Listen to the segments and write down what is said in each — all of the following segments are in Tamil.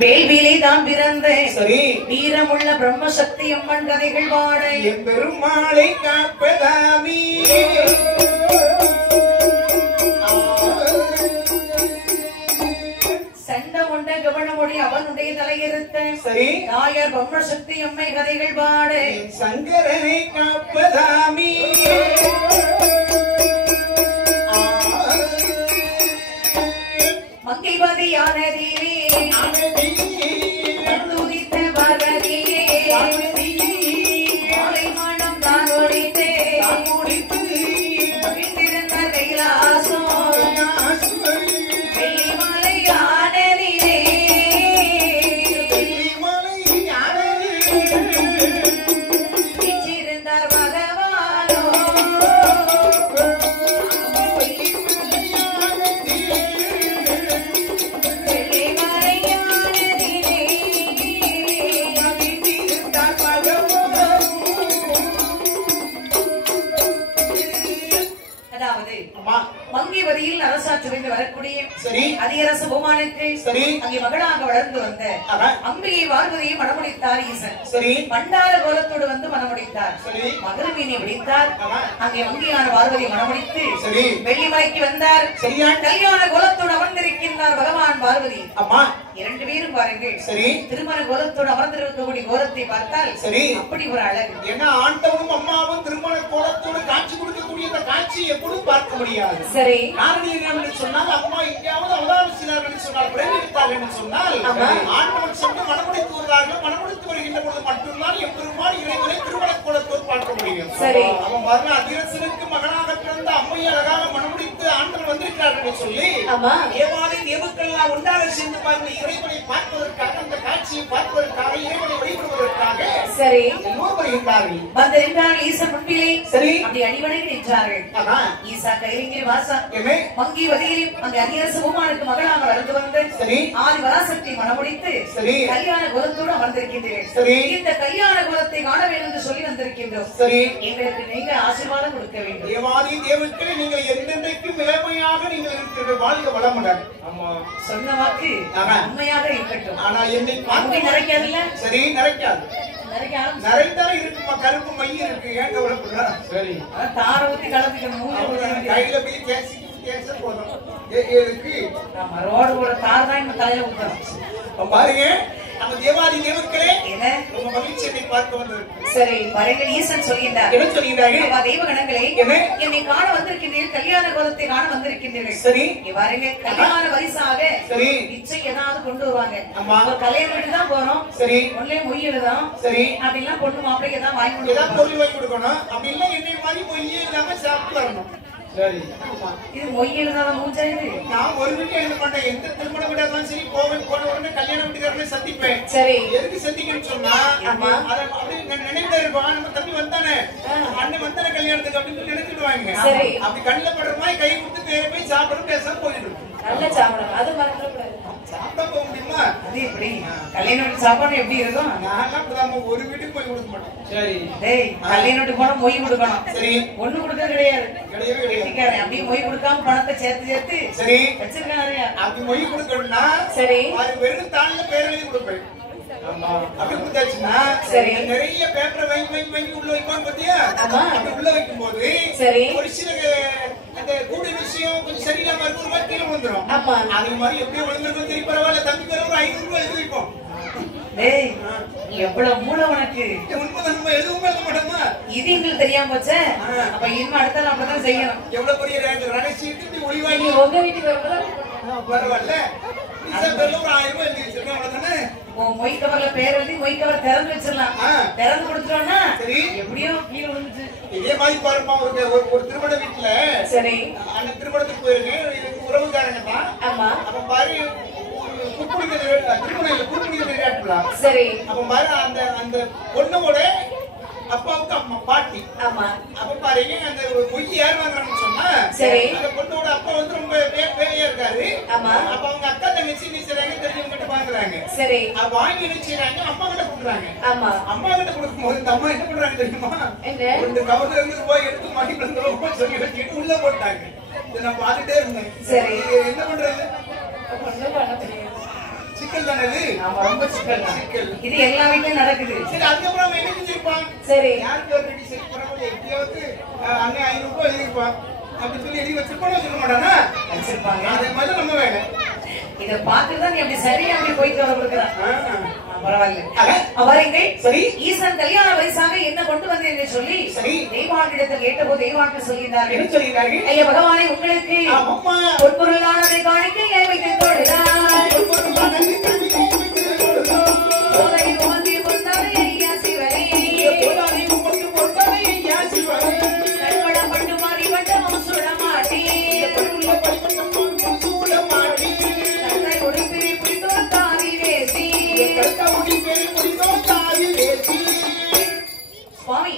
வேள்வியிலே தான் பிறந்த சரி வீரமுள்ள பிரம்மசக்தி அம்மன் கதைகள் பாட பெருமாளை காப்பதாமி சண்ட உண்ட கவனமொழி அவனுடைய தலையிருத்த சரி தாயார் பிரம்மசக்தி அம்மை கதைகள் பாட சங்கரனை காப்பதாமி மங்கைபதி யானதிலே துதித்த பார்வதியே மாலை மனம் தான் ஒழித்தே மகிழ்ந்திருந்த கைலாசம் வெள்ளிமலை யானதிலே வீற்றிருந்தார் பகவானோ மங்கைவதியில் அரசாட்சி வரக்கூடிய அதிகரச பூமானுக்கு அங்கே மகளாக வளர்ந்து வந்த அம்பிகை பார்வதியை மணமுடித்தார் ஈசன். பண்டார கோலத்தோடு வந்து மணமுடித்தார். மகரமீனை விடித்தார். அங்கே மங்கையான பார்வதியை மணமுடித்து வெள்ளிமலைக்கு வந்தார். கல்யாண கோலத்தோடு அமர்ந்திருக்கின்றார் பகவான் பார்வதி. இரண்டு பேரும் பாருங்கள் திருமண கோலத்தோடு அமர்ந்திருக்கக்கூடிய கோலத்தை பார்த்தால் அப்படி ஒரு அழகு. ஏன்னா ஆண்டவனும் அம்மாவும் திருமண கோலத்தோடு காட்சி கொடுக்கக்கூடிய இந்த காட்சியை எப்பொழுதும் பார்க்க முடியாது. சரி காரணம் என்னவென்று சொன்னால் அம்மா எங்கேயாவது அவதானித்தார்கள் சொன்னால் பிரேமித்தார்கள் சொன்னால் ஆண்டவன் சென்று மணமுடித்து வருவார்கள். மணமுடித்து வருகின்ற பொழுது மட்டும்தான் எம்பெருமான் இறைவனை திருமண கோலத்தோடு பார்க்க முடியும். அவன் வரல அதிரசனுக்கு மகனாக பிறந்த அம்மையை அழகாக மணமுடித்து ஆண்டவன் வந்திருக்கிறார்கள் சொல்லி தேவாலய தேவக்கெல்லாம் ஒன்றாக சேர்ந்து பாருங்க இறைவனை பார்ப்பதற்காக அந்த காட்சியை பார்ப்பதற்காக இறைவனை வழிபடுவதற்காக வருகின்றார்கள். வந்திருந்தார்கள் ஈசன் முன்பிலே அப்படி அடிவணையில் நின்றார்கள். ஈசா கைலிங்கி வாசா மங்கைவதியில் அங்கே அதிகரச பூமானுக்கு மகளாக வளர்ந்து வந்து ஆதி பராசக்தி மணமுடித்து கல்யாண குலத்தோடு அமர்ந்திருக்கின்றீர்கள். இந்த கல்யாண குலத்தை காண வேண்டும் என்று சொல்லி வந்திருக்கின்றோம். எங்களுக்கு நீங்க ஆசீர்வாதம் கொடுக்க வேண்டும். தேவாதி தேவர்களே நீங்கள் என்றென்றைக்கும் மேன்மையாக நீங்கள் இருக்கிறீர்கள். வாழ்க வளமுடன். சொன்ன வாக்கு உண்மையாக இருக்கட்டும். ஆனா என்னை பார்வை நிறைக்காதுல்ல? சரி நிறைக்காது. நிறைந்தால இருக்குமா கருப்பு மை இருக்கு. ஏன் கவலைப்படுறா? சரி தார ஊத்தி கலந்துக்கணும். கையில போய் கேச போதும். ரோடு கூட தார் தான் இந்த தலையில ஊத்தணும். பாருங்க நம்ம தேவாதி தேவர்களே உங்க மகிழ்ச்சியை பார்க்க வந்தது. சரி பாருங்கள் ஈசன் சொல்கின்றார். என்ன சொல்கிறார்கள்? தெய்வ கணங்களே என்னை காண வந்திருக்கின்றீர்கள். கல்யாண கோலத்தை காண வந்திருக்கின்றீர்கள். சரி பாருங்க கல்யாண வரிசாக இச்சை ஏதாவது கொண்டு வருவாங்க. கல்யாணம் வீட்டு தான் போறோம். சரி ஒன்லே மொய் எழுதும். சரி அப்படிலாம் பொண்ணு மாப்பிளைக்கு தான் வாங்கி கொடுக்கணும். பொருள் வாங்கி கொடுக்கணும். அப்படி இல்லை என்னை மாதிரி மொய்யே இல்லாம சாப்பிட்டு வரணும். சரி இது மொய் எழுதாத மூஞ்சாது. நான் ஒரு வீட்டை எழுத மாட்டேன். எந்த திருமண வீடாதான் சரி போவேன். போன உடனே கல்யாண வீட்டுக்காரனே சந்திப்பேன். சரி எதுக்கு சந்திக்கன்னு சொன்னா அதை அப்படி நினைவுல இருப்பான். நம்ம தம்பி வந்தானே அண்ணன் வந்தானே கல்யாணத்துக்கு அப்படின்னு நினைச்சிடுவாங்க. அப்படி கண்ணில் படுற மாதிரி கை கொடுத்து பேரை போய் சாப்பிடணும் பேசாம போயிட்டு நல்ல சாப்பிடணும். அது மறந்துடக்கூடாது. சாப்பிட போக முடியுமா? அது எப்படி கல்யாண வீட்டு சாப்பாடு எப்படி இருக்கும்? நான் ஒரு வீட்டுக்கு போய் கொடுக்க மாட்டேன். சரி டேய் கல்யாண வீட்டுக்கு போனா மொய் கொடுக்கணும். சரி ஒண்ணு கொடுக்க கிடையாது. கிடையாது. அப்படியே மொய் கொடுக்காம பணத்தை சேர்த்து சரி வச்சிருக்காங்க. அப்படி மொய் கொடுக்கணும்னா சரி அது வெறும் தாளில பேர் எழுதி கொடுப்பேன். அப்படி கொடுத்தாச்சுன்னா நிறைய பேப்பரை வாங்கி உள்ள வைப்பான் பாத்தியா? அப்படி உள்ள வைக்கும் போது ஒரு சில அந்த கூடு விஷயம் கொஞ்சம் சரியில்லாம இருக்கும். ஒரு ரூபாய் கீழே வந்துடும். அது மாதிரி எப்படியோ விழுந்திருக்கும். சரி பரவாயில்ல தம்பி பேர ஒரு 500 ரூபாய் எழுதி வைப்போம். டேய் எவ்வளவு மூளை உனக்கு. உண்மை எதுவும் எழுத மாட்டோமா? இது எங்களுக்கு தெரியாம போச்சே. அப்ப இனிமே அடுத்தாலும் அப்படிதான் செய்யணும். எவ்வளவு பெரிய ரகசியத்தை இப்படி ஒளிவாங்கி உங்க வீட்டுக்கு பரவாயில்ல. ஒரு 1000 ரூபாய் எழுதி வச்சிருக்கேன். அவ்வளவுதானே மொய் கவர்ல பேர் எழுதி மொய் கவர் திறந்து வச்சிடலாம். திறந்து கொடுத்துட்டோம்னா எப்படியோ கீழே விழுந்துச்சு. இதே மாதிரி பாருமா ஒரு திருமண வீட்டுல அந்த திருமணத்துக்கு போயிருக்கேன். உறவுக்காரங்க தான். அப்ப பாரு திருமணம் விளையாட்டுலாம். அப்ப பாரு அந்த பொண்ணோட அப்பாவுக்கு அம்மா பாட்டி. அப்ப பாருங்க அந்த பொய் யார் வாங்குறாங்கன்னு சொன்னா அந்த பொண்ணோட அப்பா வந்து ரொம்ப வேலையா இருக்காரு. அப்ப அவங்க அக்கா தங்கச்சி நீ செய்றாங்க தெரிஞ்சவங்க வாங்குறாங்க. வாங்கி என்ன செய்யறாங்க? அம்மா கிட்ட கொடுக்குறாங்க. அம்மா கிட்ட கொடுக்கும் போது இந்த அம்மா என்ன பண்றாங்க தெரியுமா? இந்த கவர்ல இருந்து ரூபாய் எடுத்து மணிக்கு சொல்லி வச்சுட்டு உள்ள போட்டாங்க. நான் பாத்துட்டே இருந்தேன். என்ன பண்றது? சிக்கல் தானே ஆமா ரொம்ப சிக்கல் சிக்கல் இது எல்லா வீட்லயும் நடக்குது சரி அதுக்கப்புறம் என்ன செஞ்சிருப்பான் சரி யாருக்கு ஒரு ரெடி செட் பண்ண எப்படியாவது அண்ணே 500 ரூபாய் எழுதிருப்பான் அப்படி சொல்லி எழுதி வச்சிருப்பானோ சொல்ல மாட்டானா வச்சிருப்பாங்க அதே மாதிரி நம்ம வேலை இத பார்த்துதான் நீ அப்படி சரியா அப்படி போயிட்டு வர கொடுக்குறான் பரவாயில்ல அவர்கள் சரி ஈசன் கல்யாண வயசாக என்ன கொண்டு வந்தேன் என்று சொல்லி சரி தெய்வானிடத்தில் கேட்டபோது தெய்வானிடம் சொல்லியிருந்தார்கள் என்ன சொல்லியிருந்தார்கள் ஐயா பகவானே உங்களுக்கு பொற்பொருளானதை காணிக்க ஏன் வைத்து கொடுத்தார் பொற்பொருளானதை காணிக்க ஏன் வைத்து கொடுத்தார் போதை உமதி பொறுத்தவை ஐயா சிவனே போதை உமதி பொறுத்தவை ஐயா சிவனே கண்மட பட்டு மாறி வட்டமும் சுட மாட்டி பட்டுள்ள பரிவட்டமும் சுட மாட்டி தன்னை ஒளிப்பிரி புரிந்தோர் தாவி வேசி சுவாமி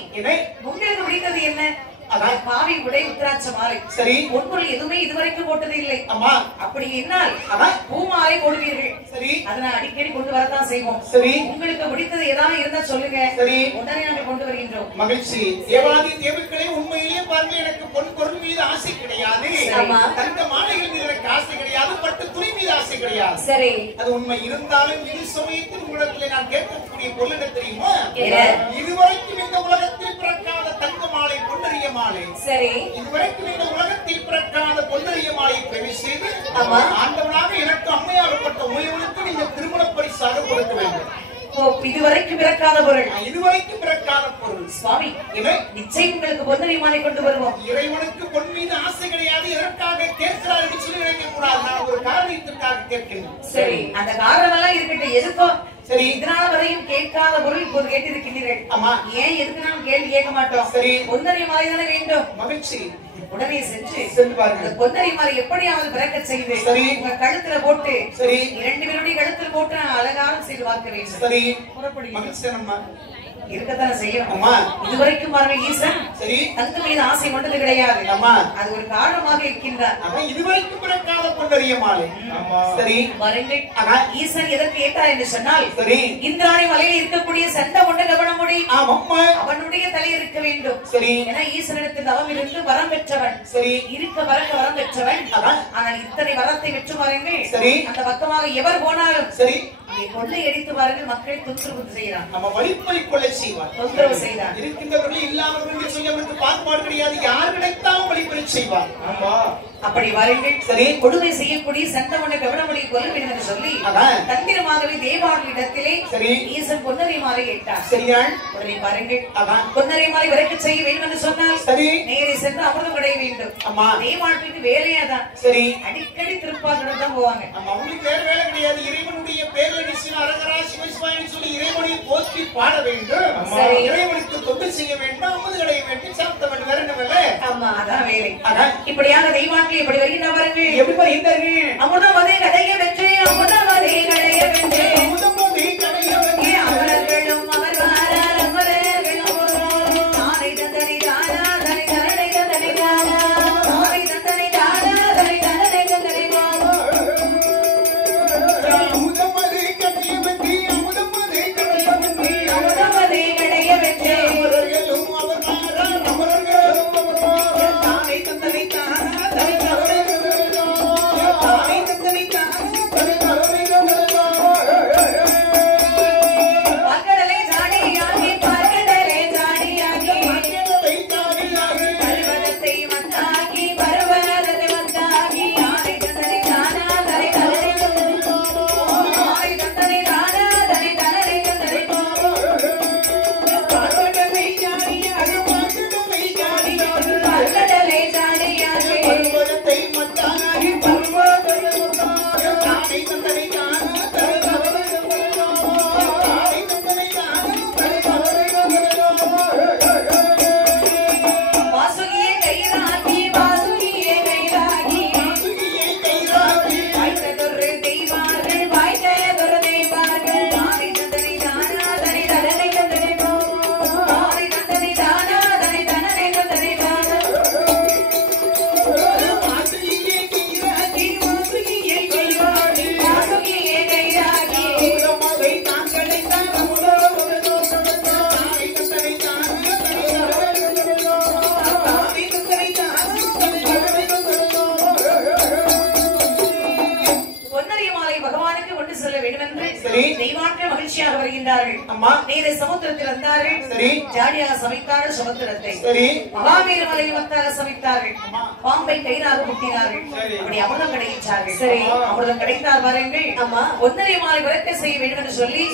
உங்களுக்கு பிடித்தது என்ன அதான் காவி உடை உத்திராட்ச மாலை சரி பொன்பொருள் எதுவுமே இதுவரைக்கும் போட்டது இல்லை ஆமா அப்படி என்னால் அதான் பூமாலை போடுவீர்கள் சரி அதனை அடிக்கடி கொண்டு வரத்தான் செய்வோம் சரி உங்களுக்கு பிடித்தது ஏதாவது இருந்தா சொல்லுங்க சரி உடனே நாங்கள் கொண்டு வருகின்றோம் மகிழ்ச்சி தேவாதி தேவர்களே உண்மையிலேயே பாருங்க எனக்கு பொன்பொருள் மீது ஆசை கிடையாது தங்க மாலைகள் மீது எனக்கு ஆசை கிடையாது பட்டு துணி மீது ஆசை கிடையாது சரி அது உண்மை இருந்தாலும் இது சமயத்தில் உலகத்தில் நான் கேட்கக்கூடிய பொருள் என்ன தெரியுமா இதுவரைக்கும் இந்த உலகத்தில் பிறக்காத தங்க மாலை பொன்னறிய மாலை சரி இதுவரைக்கும் இந்த உலகத்தில் பிறக்காத பொன்னறிய மாலை பெரிய செய்து ஆண்டவனாக எனக்கு அம்மையாகப்பட்ட உமையவனுக்கு இந்த திருமண பரிசாக கொடுக்க வேண்டும் இதுவரைக்கும் பிறக்காத பொருள் இதுவரைக்கும் பிறக்காத பொருள் சுவாமி நிச்சயம் உங்களுக்கு பொன்னறி மாலை கொண்டு வருவோம் இறைவனுக்கு பொன் மீது ஆசை கிடையாது எதற்காக கேட்கிறார் என்று சொல்லி நினைக்க கூடாது நான் ஒரு காரணத்திற்காக கேட்கிறேன் சரி அந்த காரணம் எல்லாம் இருக்கட்டும் எதுக்கோ சரி இதனால வரையும் கேட்காத பொருள் இப்போது கேட்டிருக்கிறீர்கள் ஆமா ஏன் எதுக்கு நாம் கேள்வி கேட்க மாட்டோம் சரி பொன்னறி மாலை தானே வேண்டும் மகிழ்ச்சி உடனே சென்று பாருங்க பொன்னறி மாலை எப்படியாவது பிறக்க செய்து சரி உங்க கழுத்துல போட்டு சரி 2 பேருடைய கழுத்துல போட்டு அலங்காரம் செய்து பார்க்க வேண்டும் சரி புறப்படி மகிழ்ச்சி நம்ம இருக்கத்தான செய்யும் அம்மா இதுவரைக்கும் பாருங்க ஈசன் சரி தங்க மீது ஆசை கொண்டது கிடையாது அம்மா அது ஒரு காரணமாக இருக்கின்றார் அப்ப இதுவரைக்கும் பிறக்காத பொன்னறிய மாலை சரி பாருங்கள் ஆனா ஈசன் எதற்கு கேட்டார் என்று சொன்னால் சரி இந்திராணி மலையில் இருக்கக்கூடிய சண்டை கொண்ட கவனமுடி ஆமாம்மா அவனுடைய தலை இருக்க வேண்டும் சரி ஏன்னா ஈசனிடத்தில் தவம் இருந்து வரம் பெற்றவன் சரி இருக்க வரம் பெற்றவன் ஆனால் இத்தனை வரத்தை பெற்று பாருங்கள் சரி அந்த பக்கமாக எவர் போனாலும் சரி கொள்ளை அடித்து பாருங்கள் மக்கள் தொந்தரவு செய்யறான் நம்ம வழிப்பறி கொள்ளை செய்வார் தொந்தரவு செய்தார் இருக்கின்றவர்கள் இல்லாதவர்கள் சொல்லி அவருக்கு பாகுபாடு கிடையாது யார் கிடைத்தாலும் வழிப்பறி செய்வார் ஆமா அப்படி வாருங்கள் சரி கொடுமை செய்யக்கூடிய சண்டமொண்ட கவனமொழி கொல்ல வேண்டும் என்று சொல்லி தந்திரமாகவே தேவானிடத்திலே சரி ஈசன் பொன்னறி மாலை கேட்டார் சரியாள் உடனே பாருங்கள் பொன்னறி மாலை விறக்க செய்ய வேண்டும் என்று சொன்னால் சரி நேரே சென்று அமிர்தம் கிடைய வேண்டும் ஆமா தேவாட்டுக்கு வேலையாதான் சரி அடிக்கடி திருப்பாக்கள் தான் போவாங்க ஆமா அவங்களுக்கு வேற வேலை கிடையாது இறைவனுடைய பேர்ல நிச்சயம் அரகரா சிவசிவாயன்னு சொல்லி இறைவனை போற்றி பாட வேண்டும் சரி இறைவனுக்கு தொண்டு செய்ய வேண்டும் அமிர்தம் கிடைய வேண்டும் சாப்பிட வேண்டும் வேற என்ன வேலை ஆமா அதான் வேலை இப்படியாக தெய்வான் எப்படி வருகின்றவர்கள் எப்படி வருகின்றார்கள் அமுதமதே கடைய வெற்றி அமுதமதே கடைய வெற்றி அமுதமதே கடைய வெற்றி அவர்களும் அவர் வாரார் அவர்களும் தானை தந்தனை தானா தனை தனை தந்தனை தானா தானை தந்தனை தானா தனை தனை தந்தனை தானா அமுதமதே கடைய வெற்றி அமுதமதே கடைய வெற்றி அமுதமதே கடைய வெற்றி அவர்களும் அவர் வாரார் அவர்களும் தானை தந்தனை தானா சென்றார்கள். அம்மா நீரை சமுத்திரத்தில் வந்தார்கள். சரி ஜாடியாக சமைத்தார்கள் சமுத்திரத்தை. சரி மகாவீர மலையை மத்தாக சமைத்தார்கள். பாம்பை கயிறாக முட்டினார்கள். அப்படி அமிர்தம் கிடைச்சார்கள். சரி அமிர்தம் கிடைத்தார் பாருங்கள். அம்மா ஒன்றரை மாலை விளக்க செய்ய வேண்டும் என்று சொல்லி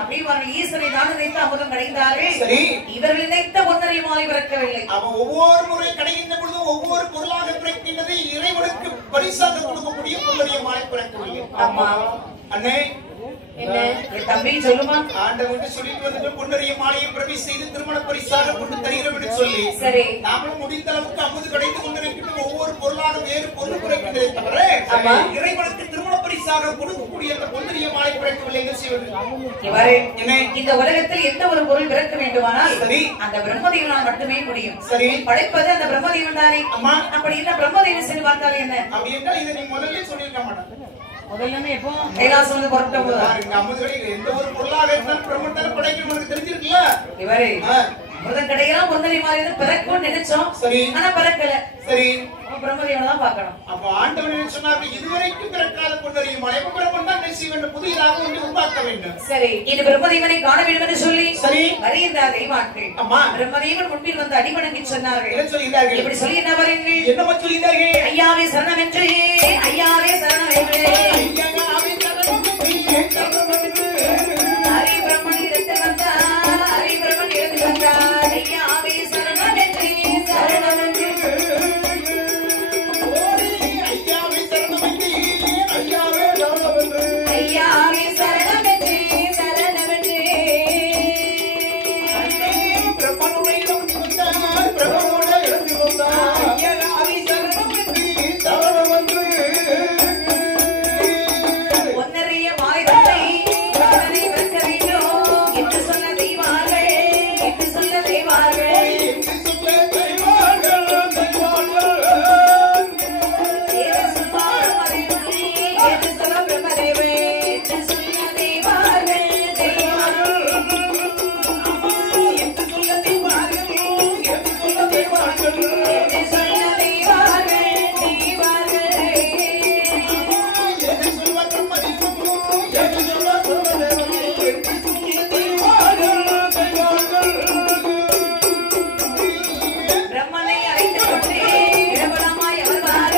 அப்படி வாருங்கள் ஈஸ்வரை தான் நினைத்து அமிர்தம் கிடைத்தார்கள். சரி இவர்கள் நினைத்த ஒன்றரை மாலை விளக்கவில்லை. அவன் ஒவ்வொரு முறை கிடைக்கின்ற பொழுது ஒவ்வொரு பொருளாக பிறக்கின்றது இறைவனுக்கு பரிசாக கொடுக்கக்கூடிய பொருளுடைய மாலை பிறக்கவில்லை. ஆமா அண்ணே என்ன தம்பி சொல்லுமா ஆண்டவன் சொல்லிட்டு வந்து பொன்னரிய மாலையை பிரவி செய்து திருமண பரிசாக கொண்டு தருகிறோம் என்று சொல்லி சரி நாமளும் முடிந்த அளவுக்கு அமுது கிடைத்துக் கொண்டிருக்கின்ற ஒவ்வொரு பொருளாக வேறு பொருள் குறைக்கின்றதை தவிர இறைவனுக்கு திருமண பரிசாக கொடுக்கக்கூடிய அந்த பொன்னரிய மாலை குறைக்கவில்லை என்று செய்வது. இந்த உலகத்தில் எந்த ஒரு பொருள் பிறக்க வேண்டுமானால் சரி அந்த பிரம்மதேவனால் மட்டுமே முடியும். சரி படைப்பது அந்த பிரம்மதேவன் தானே. அம்மா அப்படி என்ன பிரம்மதேவன் சென்று பார்த்தாலே என்ன அப்படி என்றால் இதை நீ முதல்ல சொல்லியிருக்க மாட்டேன். முதல்ல எப்போ கைலாசம் வந்து புறப்பட்ட போது அமுதுகளில் எந்த ஒரு பொருளாக இருந்தாலும் பிரம்மத்தான படைக்கணும் உனக்கு தெரிஞ்சிருக்குல்ல. இவரே முதல் கடையெல்லாம் ஒன்றரை மாலை பிறக்கும் நினைச்சோம். சரி ஆனா பிறக்கல. சரி பிரம்மதேவனை தான் பார்க்கணும். அப்ப ஆண்டவன் சொன்னார்கள் இதுவரைக்கும் பிறக்காத பொன்னரிய மாலை பிரம்மன் தான் செய்ய வேண்டும் புதியதாக ஒன்று உருவாக்க வேண்டும். சரி இது பிரம்மதேவனை காண வேண்டும் என்று சொல்லி சரி வருகின்றார் தெய்வாட்கள். அம்மா பிரம்மதேவன் முன்பில் வந்து அடிவணங்கி சொன்னார்கள். என்ன சொல்கிறார்கள்? இப்படி சொல்லி என்ன பாருங்கள். என்னமா சொல்கிறார்கள்? ஐயாவே சரணம் என்று ஐயாவே சரணம் என்று ஐயாவே சரணம் என்று ஹரி பிரம்மன் இடத்தில் வந்தார். ஹரி பிரம்மன் இடத்தில் வந்தார். ஐயாவே சரணம் என்று சரணம் என்று ஐயாவே சரணம் என்று ஐயாவே சரணம் என்று ஐயாவே சரணம் என்று சரணம் என்று பிரம்மனுடைய வந்தார் பிரம்மனுடைய இறங்கி வந்தார் ஐயாவே சரணம் என்று சரணம் என்று ஒன்னரைய மாய்தலை ஒன்னரை விற்க வேண்டும் என்று சொன்ன தெய்வார்கள் என்று சொல்ல தெய்வார்கள் என்று சொல்ல தெய்வார்கள் ஏது சொல்வார் மறைவழி என்று சொல்ல பிரம்மதேவே என்று சொல்ல தெய்வார்கள் தெய்வார்கள் என்று சொல்ல தெய்வார்கள் என்று சொல்ல தெய்வார்கள் என்று சொல்ல தெய்வார்கள் தெய்வார்கள் என்று சொல்ல பிரம்மதேவன் என்று சொல்ல பிரம்மதேவன் என்று சொல்ல தெய்வார்கள் பிரம்மனை அழைத்துக் கொண்டே பிரபலமாய் அமர்வார்.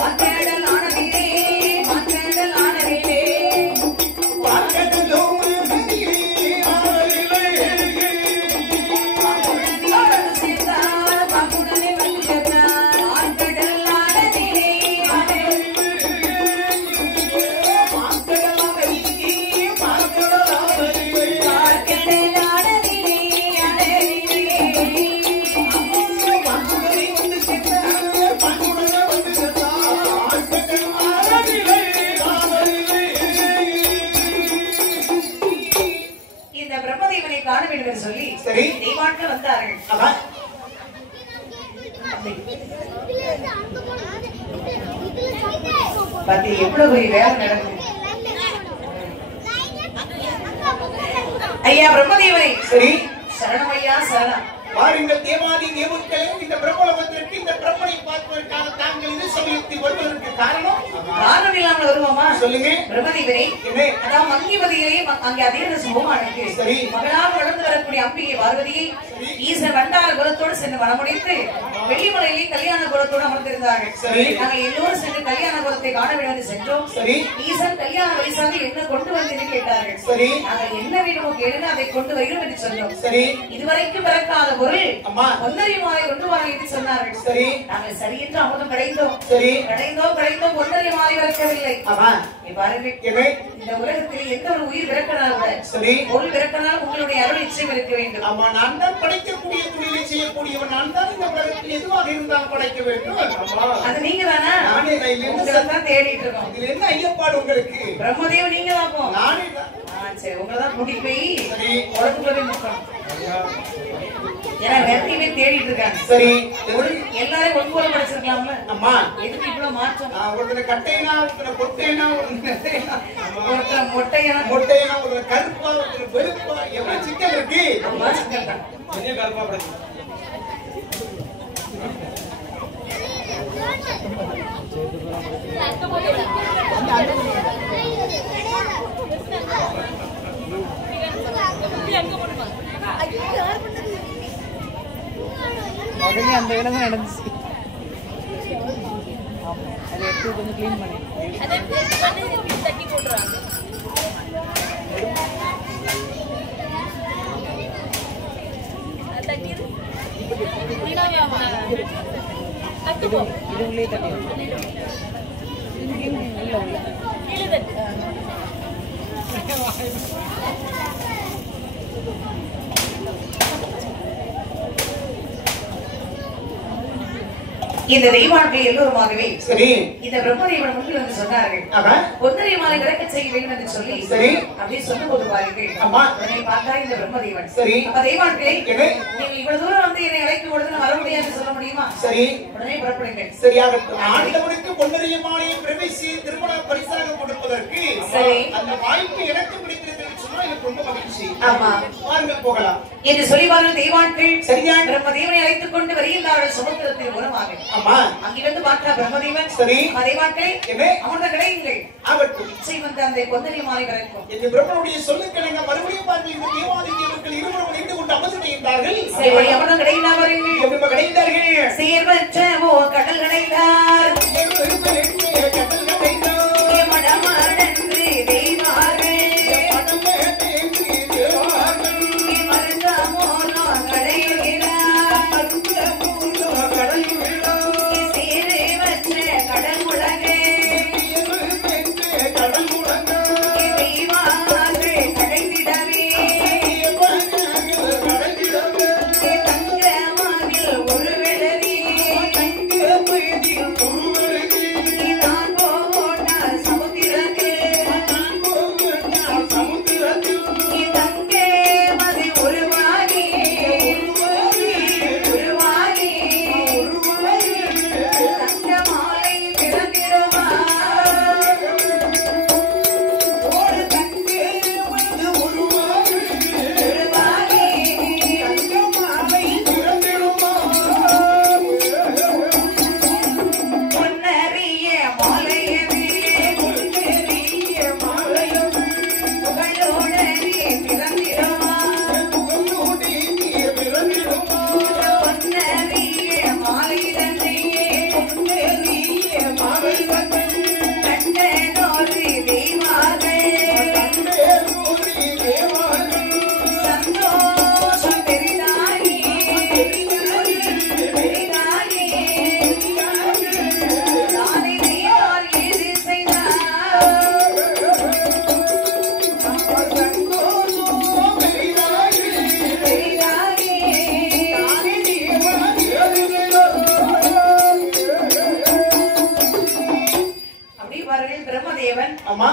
மாற்றேடல் ஆனதிலே மாற்றேடல் ஆனதிலே பார்க்கடலோ மதிலே ஆரிலே பாம்புடன் சேர்ந்தார் பாம்புடனே வந்து சேர்ந்தார். மாற்றேடல் ஆனதிலே ஆனதிலே மாற்றேடல் ஆனதிலே ஆனதிலே இந்த பிரம்மதேவனை காண வேண்டும் என்று சொல்லி சரி. தெய்வாட்கள் வந்தார்கள். பத்தி எவ்வளவு பெரிய வேலை நடக்கும். ஐயா பிரம்மதேவனை சரி சரணம் ஐயா சரணம். வாருங்கள் தேவாதி தேவர்களே இந்த பிரம்மலோகத்திற்கு இந்த பிரம்மனை பார்ப்பதற்காக தாங்கள் இது சமயத்தில் வருவதற்கு காரணம் காரணம் இல்லாமல் வருவோமா? சொல்லுங்க. பிரம்மதேவனை என்ன? அதாவது மங்கிமதியிலே அங்கே அதீர சுபமானுக்கு சரி. மகளாக வளர்ந்து வரக்கூடிய அம்பிகை பார்வதியை ஈசன் வண்டார குலத்தோடு சென்று மனமுடித்து வெள்ளிமலையிலே கல்யாண குலத்தோடு அமர்ந்திருந்தார்கள். சரி. நாங்கள் எல்லோரும் சென்று கல்யாண குலத்தை காண வேண்டும் என்று சென்றோம். சரி ஈசன் கல்யாண வயசாக என்ன கொண்டு வந்து என்று கேட்டார்கள். சரி நாங்கள் என்ன வேண்டுமோ கேளுங்க அதை கொண்டு வருகிறோம் என்று சொன்னோம். சரி இதுவரைக்கும் பிறக்காத பொருள் அம்மா ஒன்றரை மாலை கொண்டு வாங்க என்று சொன்னார்கள். சரி நாங்கள் சரி என்று அமுதம் கிடைத்தோம். சரி கிடைத்தோம் ஒன்றரை மாலை பிறக்கவில்லை. ஆமா நீ பாருங்கள், என்ன? இந்த உலகத்தில் எந்த ஒரு உயிர் பிறக்கனால் கூட சரி பொருள் பிறக்கனால் உங்களுடைய அருள் நிச்சயம் இருக்க வேண்டும். ஆமா நான் தான் படைக்கக்கூடிய தொழிலை செய்யக்கூடியவன் நான் தான் இந்த உலகத்தில் எதுவாக இருந்தாலும் படைக்க வேண்டும். ஆமா அது நீங்க தானா? நானே தான். இதுல உங்களை என்ன தான் தேடிட்டு இருக்கோம். இதுல என்ன ஐயப்பாடு உங்களுக்கு? பிரம்மதேவ் நீங்க தான் போ. நானே தான். சரி உங்களை தான் கூட்டிட்டு போய் சரி உலகத்துக்குள்ளே முக்கணும். ஏன்னா நிறையவே தேடிட்டு இருக்காங்க. சரி எல்லாரும் ஒன்பது படிச்சிருக்கலாம்ல. அம்மா எதுக்கு இவ்வளவு மாற்றம்? ஒருத்தனை கட்டைனா ஒருத்தனை பொட்டைனா ஒருத்தனை ஒருத்தர் மொட்டையா மொட்டைனா ஒருத்தனை கருப்பா ஒருத்தனை வெளுப்பா எவ்வளவு சிக்கல் இருக்கு. ரொம்ப சிக்கல் தான். உடனே அந்த வேலை தான் நடந்துச்சு. அதை எடுத்து கொஞ்சம் க்ளீன் பண்ணி தட்டி போட்டுருவாங்க. இது உள்ளே தட்டி இல்லை உள்ள இந்த தெய்வான்கள் எல்லோருமாகவே சரி இந்த பிரம்மதேவன் முன்னில் வந்து சொன்னார்கள் பொன்னரை மாலை விளக்க செய்ய வேண்டும் என்று சொல்லி சரி அப்படியே சொன்ன போது பாருங்கள் உடனே பார்த்தா இந்த பிரம்மதேவன் சரி அப்ப தெய்வான்களே நீங்க இவ்வளவு தூரம் வந்து என்னை அழைக்கும் பொழுது நான் வர முடியாது சொல்ல முடியுமா? சரி உடனே புறப்படுங்கள். சரியாகட்டும். ஆண்டவனுக்கு பொன்னரிய மாலையை பிரவேசி திருமண பரிசாக கொடுப்பதற்கு அந்த வாய்ப்பு எனக்கு பிடித்திருக்கிறது சொன்னா எனக்கு ரொம்ப மகிழ்ச்சி. ஆமா வாருங்கள் போகலாம் என்று சொல்லிவார்கள் தெய்வான்கள். சரியா பிரம்மதேவனை அழைத்துக் கொண்டு வருகின்றார்கள் சமுத்திரத்தின் மூலமாக. ஆமா அங்கே வந்து பார்த்தா பிரம்மதேவன் சரி தெய்வான்களே அமர்ந்த கிடையுங்கள் ஆகட்டும். இச்சை வந்து அந்த பொன்னரிய மாலை வரைக்கும் இந்த பிரம்மனுடைய சொல்லுக்கு நீங்க மறுபடியும் பாருங்கள். இந்த தேவாதி தேவர்கள் இருவரும் இணைந்து கொண்டு அமர்ந்திருக்கின்றார்கள். சரி அமர்ந்த கிடைந்தார்கள் எப்படி கிடைந்தார்கள்? சேர்வற்ற ஓ கடல் கிடைத்தார் மடமாடன்று தெய்வார்கள்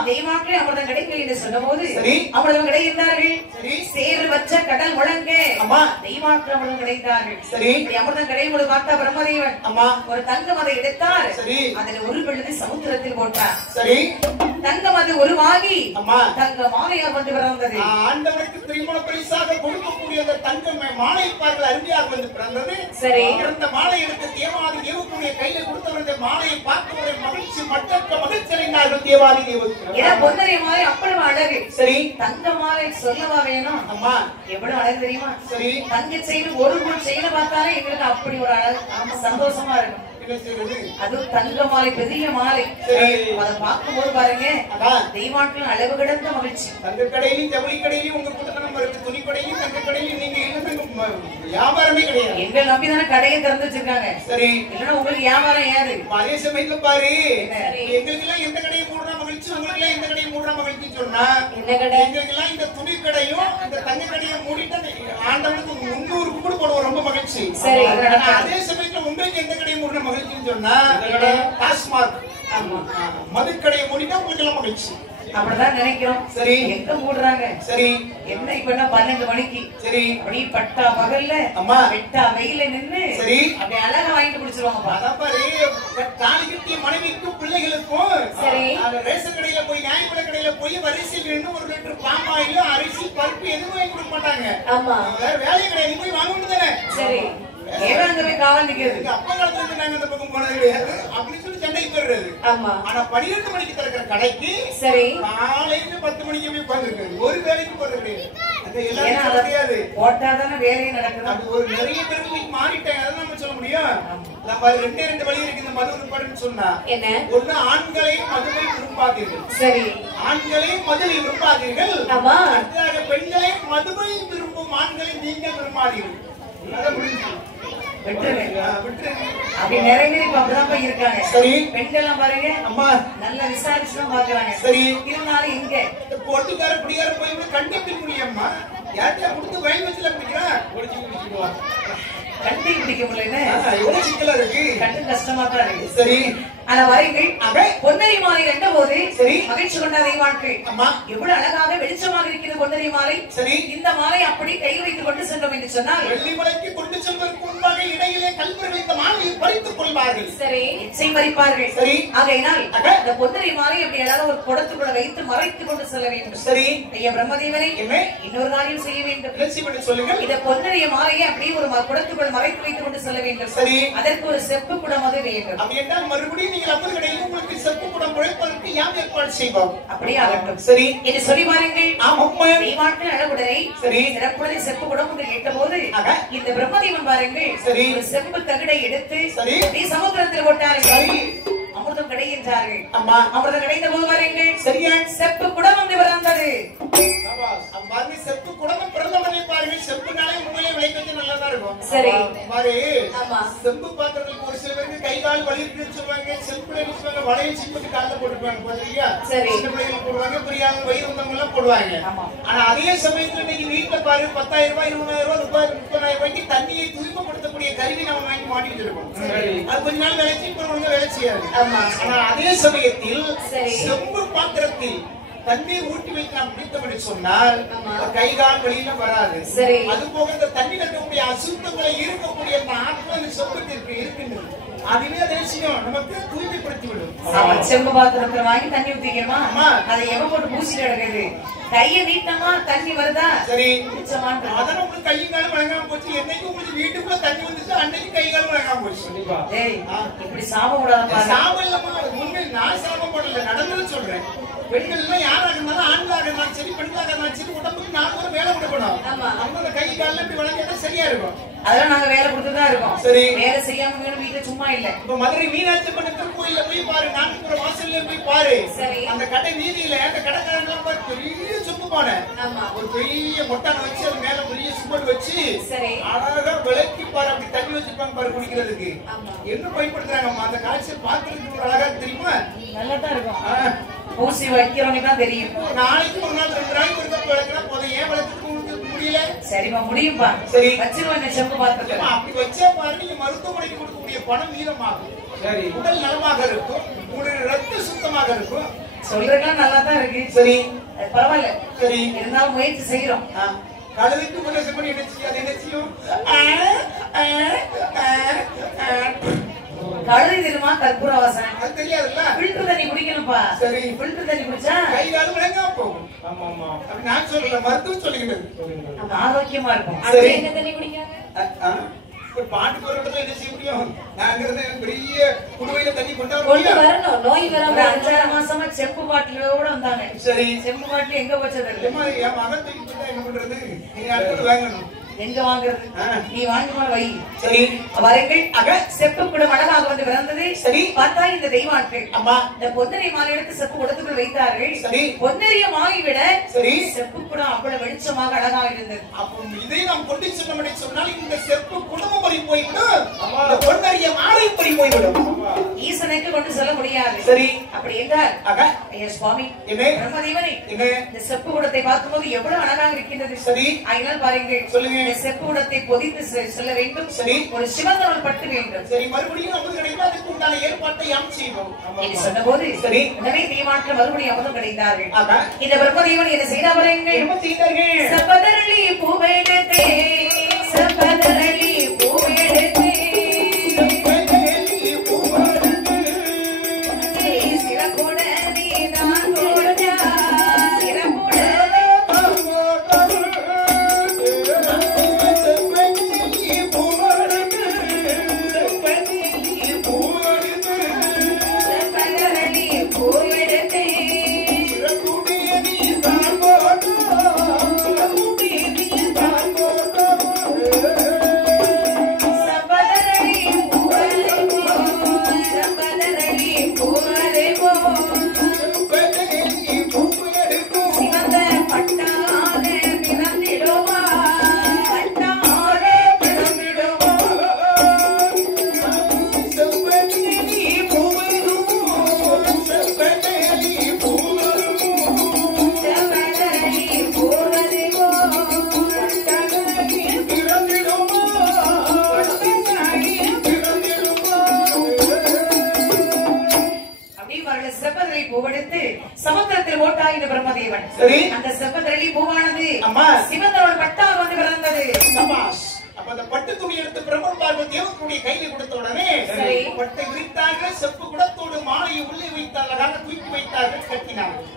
தெய்வான்களே அமிர்தம் கிடைக்கல என்று சொன்னபோது அமிர்தம் கிடைத்தார்கள். சேர்வற்ற கடல் முழங்க தெய்வான்கள் அமிர்தம் கிடைத்தார்கள். அமிர்தம் கிடைக்கும் பார்த்தா பிரம்மதேவன் ஒரு தங்கம் அதை எடுத்தார். அதில் ஒரு விழுது சமுத்திரத்தில் போட்டார். தங்கம் அது உருவாகி தங்க மாலையாக வந்து பிறந்தது. ஆண்டவனுக்கு திருமண பரிசாக கொடுக்கக்கூடிய அந்த தங்க மாலை பார்கள் அருமையாக வந்து பிறந்தது. அந்த மாலை எடுத்து தேவாதி தேவனுடைய கையில கொடுத்தவருடைய மாலையை பார்க்க மகிழ்ச்சி மற்றற்ற மகிழ்ச்சி அடைந்தார்கள் தேவாதி தேவன். பொன்னரை மாலை அவ்வளவு அழகு. சரி தங்க மாலை சொல்லவா வேணும்? அம்மா எவ்வளவு அழகு தெரியுமா? சரி தங்க செயின் ஒரு பொருள் செயினை பார்த்தாலே எங்களுக்கு அப்படி ஒரு அழகு சந்தோஷமா இருக்கும். அது தங்க மாலை பெரிய மாலை. அதை பார்க்கும் போது பாருங்க தெய்வான்கள் அளவு கிடந்த மகிழ்ச்சி. தங்க கடையிலும் ஜவுளி கடையிலும் உங்க கூட்டத்தனம் இருக்கு. துணி கடையிலும் தங்க கடையிலும் நீங்க வியாபாரமே கிடையாது. எங்களை நம்பிதானே கடையை திறந்து வச்சிருக்காங்க. சரி இல்லன்னா உங்களுக்கு வியாபாரம் ஏது? அதே சமயத்துல பாரு எங்களுக்கு எல்லாம் எந்த கடையை மூடுற மகிழ்ச்சி, உங்களுக்கு எல்லாம் எந்த கடையை மூடுற மகிழ்ச்சி சொன்னா எங்களுக்கு எல்லாம் இந்த துணி கடையும் இந்த தங்க கடையை மூடிட்டு ஆண்டவனுக்கு 300 கூட போடுவோம். ரொம்ப மகிழ்ச்சி. அதே சமயத்துல உங்களுக்கு எந்த கடையை மூடுற மகிழ்ச்சின்னு சொன்னா டாஸ்மாக் மதுக்கடையை மூடிட்டா உங்களுக்கு எல்லாம் மகிழ்ச்சி. அப்படிதான் நினைக்கிறோம். சரி எங்க மூடுறாங்க? சரி என்ன இப்ப என்ன 12 மணிக்கு சரி அப்படி பட்டா பகல்ல அம்மா வெட்டா வெயில நின்னு சரி அப்படி அழகா வாங்கிட்டு குடிச்சிருவாங்க. அதான் பாரு தாலி கட்டிய மனைவிக்கும் பிள்ளைகளுக்கும் சரி அந்த ரேஷன் கடையில போய் நியாயப்பட கடையில போய் வரிசையில் நின்று 1 லிட்டர் பாமாயில் அரிசி பருப்பு எதுவும் வாங்கி கொடுக்க மாட்டாங்க. ஆமா வேற வேலையை கிடையாது. போய் வாங்க முடியுதானே? சரி ஏவாங்கவே காவல் நிக்கிறது. அப்பா காலத்துல இருந்து நாங்க அந்த பக்கம் போனது கிடையாது. அப்படின்னு சொல்லி சண்டைக்கு போயிடுறது. ஆமா ஆனா 12 மணிக்கு திறக்கிற கடைக்கு சரி காலையில 10 மணிக்கு போய் உட்கார்ந்து இருக்காரு. ஒரு வேலைக்கு போறது கிடையாது. கிடையாது. போட்டாதானே வேலையும் நடக்குது. அது ஒரு நிறைய பேருக்கு மாறிட்டாங்க. அதான் நம்ம சொல்ல முடியும். நம்ம ரெண்டு வழி இருக்கு இந்த மது விருப்பம்னு சொன்னா. என்ன? ஒண்ணு ஆண்களை மதுவை விரும்பாதீர்கள். சரி. ஆண்களை மதுவை விரும்பாதீர்கள். ஆமா. அடுத்ததாக பெண்களை மதுவை விரும்பும் ஆண்களை நீங்கள் விரும்பாதீர்கள். அதான் முடிஞ்சு. அப்படி நிறைய பேர் இப்ப அப்படிதான் இருக்காங்க. சரி. பெண்கள் பாருங்க அம்மா நல்ல விசாரிச்சுதான் பாக்குறாங்க. சரி. இருந்தாலும் இங்க பொட்டுக்கார குடிகார போய் கண்டிப்பா முடியும்மா. யார்கிட்ட கொடுத்து வயல் வச்சுல குடிக்கிறா கட்டி பிடிக்க முடியல. எவ்வளவு சிக்கலா இருக்கு. கட்டு கஷ்டமா தான் இருக்கு. சரி. ஆனா வாருங்கள் பொன்னரி மாலை கண்ட போது சரி மகிழ்ச்சி கொண்ட தெய்வாட்கள் அம்மா எவ்வளவு அழகாக வெளிச்சமாக இருக்கிறது பொன்னரி மாலை. சரி. இந்த மாலை அப்படி கையில் வைத்துக் கொண்டு சென்றோம் என்று சொன்னால் வெள்ளிமலைக்கு கொண்டு செல்வதற்கு முன்பாக இடையிலே கல்வர்கள் இந்த மாலையை பறித்துக் கொள்வார்கள். சரி. இச்சை பறிப்பார்கள். சரி. ஆகையினால் இந்த பொன்னரி மாலை அப்படி அழகாக ஒரு குடத்துக்குள்ள வைத்து மறைத்துக் கொண்டு செல்ல வேண்டும். சரி. ஐயா பிரம்மதேவனை இன்னொரு காரியம் செய்ய வேண்டும். சொல்லுங்க. இந்த பொன்னரிய மாலையை அப்படியே ஒரு குடத்துக்குள் மறைத்து வைத்துக் கொண்டு செல்ல வேண்டும். சரி. அதற்கு ஒரு செப்பு குடம் அது வேண்டும். அப்படி என்றால் மறுபடியும் நீங்கள் அப்போது கிடையாது உங்களுக்கு செப்பு குடம் உழைப்பதற்கு யாம் ஏற்பாடு செய்வோம். அப்படியே ஆகட்டும். சரி. இது சொல்லி பாருங்கள். ஆமாம்மா. தெய்வாட்கள் அழகுடரை சரி சிறப்புடனே செப்பு குடம் என்று கேட்ட போது இந்த பிரம்மதேவன் பாருங்கள் சரி ஒரு செப்பு தகடை எடுத்து சரி நீ சமுத்திரத்தில் போட்டார்கள். சரி. அமிர்தம் கிடைக்கின்றார்கள். அம்மா அமிர்தம் கிடைத்த போது பாருங்கள் சரியா செப்பு குடம் வந்து பிறந்தது. அம்மாதி செப்பு குடம் பிறந்தவனை பாருங்கள். செப்புனாலே உண்மையிலே விளைவிக்க நல்லதா இருக்கும். சரி. மாதிரி செம்பு பாத்திரத்துக்கு ஒரு சில பேருக்கு கை கால் வலி இருக்குன்னு சொல்லுவாங்க. செம்புல சொல்லுவாங்க வளையல் சிம்புக்கு காலில் போட்டுருப்பாங்க பாத்தீங்களா. சரி. சின்ன பிள்ளைகள் போடுவாங்க பெரியாங்க வயிறு வந்தவங்க எல்லாம் போடுவாங்க. ஆனா அதே சமயத்துல இன்னைக்கு வீட்டுல பாரு 10,000 ரூபாய் 20,000 ரூபாய் 30,000 ரூபாய்க்கு தண்ணியை தூய்மைப்படுத்தக்கூடிய கருவி நம்ம வாங்கி மாட்டிட்டு இருக்கோம். அது கொஞ்ச நாள் வேலை செய்யும் ஒழுங்கா வேலை செய்யாது. ஆனா அதே சமயத்தில் செம்பு பாத்திரத்தில் தண்ணீர் ஊட்டி வைத்து நாம் குடித்தோம் என்று சொன்னால் கை கால் வழியில வராது. அது போக இந்த தண்ணீர் இருக்கக்கூடிய அசுத்தங்களை இருக்கக்கூடிய அந்த ஆற்றல் செம்புக்கு இருக்கின்றது. அதுவே அதை செய்யும் நமக்கு தூய்மைப்படுத்தி விடும். செம்பு பாத்திரத்தை வாங்கி தண்ணி ஊத்திக்கணுமா அதை எவன் போட்டு பூசிட்டு கிடக்குது. கைய நீட்டமா தண்ணி வருதா சரி அதான் உங்களுக்கு கையும் காலம் வழங்காம போச்சு. என்னைக்கு உங்களுக்கு வீட்டுக்குள்ள தண்ணி வந்துச்சு அன்னைக்கு கை காலம் வழங்காம போச்சு. இப்படி சாபம் விடாத. சாபம் இல்லமா உண்மை. நான் சாபம் போடல நடந்தது சொல்றேன். பெண்கள் எல்லாம் யாராக இருந்தாலும் ஆண்களாக இருந்தாலும் சரி பெண்களாக இருந்தாலும் சரி உடம்புக்கு நாலு ஒரு வேலை கொடுக்கணும். அவங்க கை காலில் இப்படி வழங்கிட்டா சரியா இருக்கும். அதெல்லாம் நாங்க வேலை கொடுத்துதான் இருக்கோம். சரி. வேலை செய்யாம வீடு வீட்டுல சும்மா இல்ல. இப்ப மதுரை மீனாட்சி அம்மன் திருக்கோயில போய் பாரு. நாட்டுப்புற வாசல்ல போய் பாரு. சரி. அந்த கடை வீதியில அந்த கடைக்காரங்க பெரிய சுப்பு பானை ஒரு பெரிய மொட்டான வச்சு அது மேல பெரிய சுப்பட் வச்சு அழகா விளக்கி பாரு. அப்படி தண்ணி வச்சிருப்பாங்க பாரு குடிக்கிறதுக்கு. என்ன பயன்படுத்துறாங்க அந்த காட்சியை பார்க்கறதுக்கு ஒரு அழகா தெரியுமா. நல்லாதான் இருக்கும். ஊசி வைக்கிறவங்க தான் தெரியும். நாளைக்கு ஒரு நாள் 2 நாளைக்கு ஒரு தடவை விளக்குனா போதும். ஏன் விளக்குறதுக்கு முடியல. சரிமா முடியும்பா. சரி வச்சிருவேன் செம்பு பாத்திரத்தை. அப்படி வச்சா பாரு நீங்க மருத்துவமனைக்கு கொடுக்கக்கூடிய பணம் மீதமாகும். சரி. உடல் நலமாக இருக்கும். உங்களுடைய ரத்த சுத்தமாக இருக்கும். சொல்றதுலாம் நல்லா தான் இருக்கு. சரி பரவாயில்ல. சரி இருந்தாலும் முயற்சி செய்யறோம். கழுவிட்டு கொண்டு செம்பு அது என்ன செய்யும். கழுவி தெரியுமா கற்பூர வாசனை. அது தெரியாதுல்ல. ஃபில்டர் தண்ணி குடிக்கணும்பா. சரி ஃபில்டர் தண்ணி குடிச்சா கை கால் விளங்காம போகும். ஆமா ஆமா அப்படி நான் சொல்லல மருத்துவம் சொல்லிக்கிறது ஆரோக்கியமா இருக்கும். அது என்ன தண்ணி குடிக்காங்க. பாட்டு ஒரு இடத்துல என்ன செய்ய முடியும். நாங்கிறது பெரிய குடுவையில தண்ணி கொண்டு வரணும். நோய் வராம 5-6 மாசமா செம்பு பாட்டிலோட வந்தாங்க. சரி செம்பு பாட்டில் எங்க வச்சது என் மகன் தூக்கி போட்டா என்ன பண்றது. நீங்க அடுத்து வாங்கணும். எங்க வாங்குறது. நீ வாங்கி வை. சரி வரங்கள் அக செப்பு குடம் அழகாக வந்து பிறந்தது. சரி பார்த்தா இந்த தெய்வாட்கள் அம்மா இந்த பொன்னரிய மாலை எடுத்து செப்பு குடத்துக்குள் வைத்தார்கள். சரி பொன்னரிய மாலை விட சரி செப்பு குடம் அவ்வளவு வெளிச்சமாக அழகாக இருந்தது. அப்போ இதை நாம் கொண்டு செல்ல சொன்னால் இந்த செப்பு குடமும் பறி போய்விடும். இந்த பொன்னரிய மாலை பறி போய்விடும். ஈசனுக்கு கொண்டு செல்ல முடியாது. சரி அப்படி என்றால் அக ஐயா சுவாமி என்ன பிரம்மதேவனே என்ன இந்த செப்பு குடத்தை பார்க்கும்போது எவ்வளவு அழகாக இருக்கின்றது. சரி அதனால் பாருங்கள் சொல்லுங்க. செப்பு குடத்தை பொதித்து செல்ல வேண்டும். சரி ஒரு சிவந்தவள் பட்டு வேண்டும். சரி மறுபடியும் அமுது கிடைக்கும். அதுக்கு உண்டான ஏற்பாட்டை யாம் செய்வோம். இது சொன்னபோது சரி உடனே தெய்வாட்கள் மறுபடியும் அமுதம் கிடைத்தார்கள். இந்த பிரம்மதேவன் என்ன செய்தார்கள். என்ன செய்தார்கள். சபதரளி பூவெடுத்தே சபதரளி பூவெடுத்தே ஓட்டா இந்த பிரம்மதேவன். சரி. அந்த செவ்வதரளி பூவானது அம்மா சிவந்தரோட பட்டாக வந்து பிறந்தது. அப்ப அந்த பட்டு துணி எடுத்து பிரம்மன் பார்வதி தேவனுடைய கையில கொடுத்த உடனே பட்டை விரித்தார்கள், செப்பு குடத்தோடு மாலையை உள்ளே வைத்தார்கள், தூக்கி வைத்தார்கள், கட்டினார்கள்.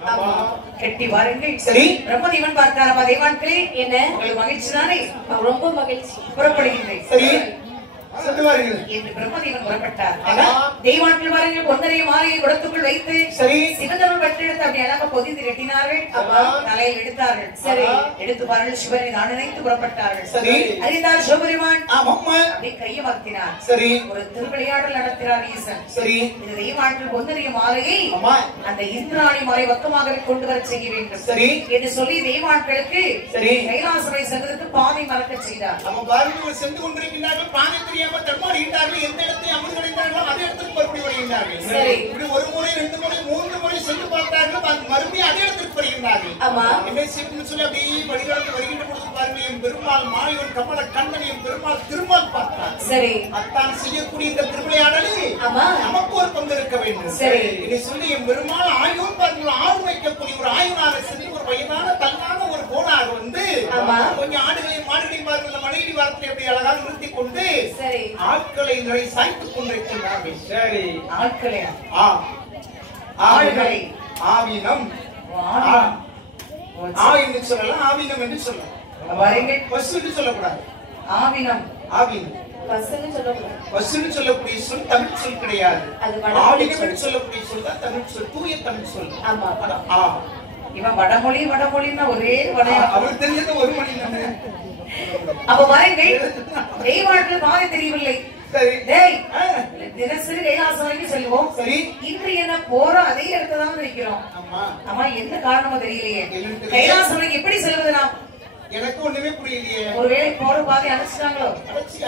கட்டி வாருங்கள். சரி. பிரம்மதேவன் பார்த்தாரா தேவான்களே, என்ன உங்களுக்கு மகிழ்ச்சி தானே? ரொம்ப மகிழ்ச்சி. புறப்படுகின்றேன். சரி சொல்லுவார்கள் என்று பிரம்மதேவன் புறப்பட்டார். தெய்வான்கள் வாருங்கள், பொன்னரைய மாலையை குடத்துக்குள் வைத்து சரி சிவந்தரோடு பட்டெடுத்து அப்படி அழகாக பொதிந்து கட்டினார்கள். தலையில் எடுத்தார்கள். சரி எடுத்து பாருங்கள், சிவனை நான் நினைத்து புறப்பட்டார்கள். சரி அறிந்தார் சிவபெருமான் ஆமாம்மா அப்படியே கையை மறுத்தினார். சரி ஒரு திருவிளையாடல் நடத்தினார் ஈசன். சரி இந்த தெய்வான்கள் பொன்னரைய மாலையை அம்மா அந்த இந்திராணி மலை பக்கமாகவே கொண்டு வர செய்ய வேண்டும் சரி என்று சொல்லி தெய்வான்களுக்கு சரி கைலாசபை செல்வதற்கு பாதை மறக்க செய்தார். நம்ம பாருங்கள் சென்று கொண்டிருக்கிறார்கள், பாதை தெரியாம தடுமாறுகிறார்கள், எந்த இடத்தை அமர்ந்திருந்தார்களோ அதே இடத்துக்கு மறுபடியும் வருகின்றார்கள். சரி இப்படி ஒரு முறை, ரெண்டு முறை, மூன்று முறை சென்று பார்த்தார்கள், மறுபடியும் அதே இடத்துக்கு வருகின்றார்கள். ஆமா என்ன செய்யணும்னு சொல்லி அப்படியே வழிகாலத்தில் வருகின்ற பொழுது பாருங்கள், என் பெருமாள் மாயவன் கமல கண்ணன் என் பெருமாள் திருமால் பார்த்தார். சரி அத்தான் செய்யக்கூடிய இந்த திருவிளையாடலில் ஆமா நமக்கு ஒரு பங்கு இருக்க வேண்டும். சரி இதை சொல்லி என் பெருமாள் ஆயுள் பாருங்கள், ஆடு வைக்கக்கூடிய ஒரு ஆயுனாக சென்று ஒரு வயதான தள்ளான ஒரு போனாக வந்து கொஞ்சம் ஆடுகளையும் மாடுகளையும் பாருங்கள் மனைவி வாரத்தை அப்படி அழகாக நிறுத்தி கொண்டு சரி ஆட்களை நிறை சாய்த்துக் கொண்டிருக்கிறார்கள். சரி ஆட்களை ஆடுகளை ஆவீனம் என்று சொல்லலாம், ஆவீனம் என்று சொல்லலாம். பாருங்கள், பசு என்று சொல்லக்கூடாது. ஆவீனம் ஆவீனம் பசுன்னு சொல்லக்கூடிய சொல் தமிழ் சொல் கிடையாது. ஆவீனம் என்று சொல்லக்கூடிய சொல் தான் தமிழ் சொல், தூய தமிழ் சொல். இவன் வடமொழின்னா ஒரே அவர் தெரிஞ்சது ஒரு மொழி தானே. அப்ப பாருங்கள், தெய்வான்கள் பாதை தெரியவில்லை. தினசரி கைலாசம் வரைக்கும் செல்வோம். சரி இன்று என்ன போறோம், அதே இடத்துல தான் இருக்கிறோம். ஆமா என்ன காரணமோ தெரியலையே. கைலாசம் வரைக்கும் எப்படி செல்வது? நாம் எனக்கு ஒண்ணுமே புரியலையே. ஒருவேளை போற பாதை அடைச்சிட்டாங்களோ?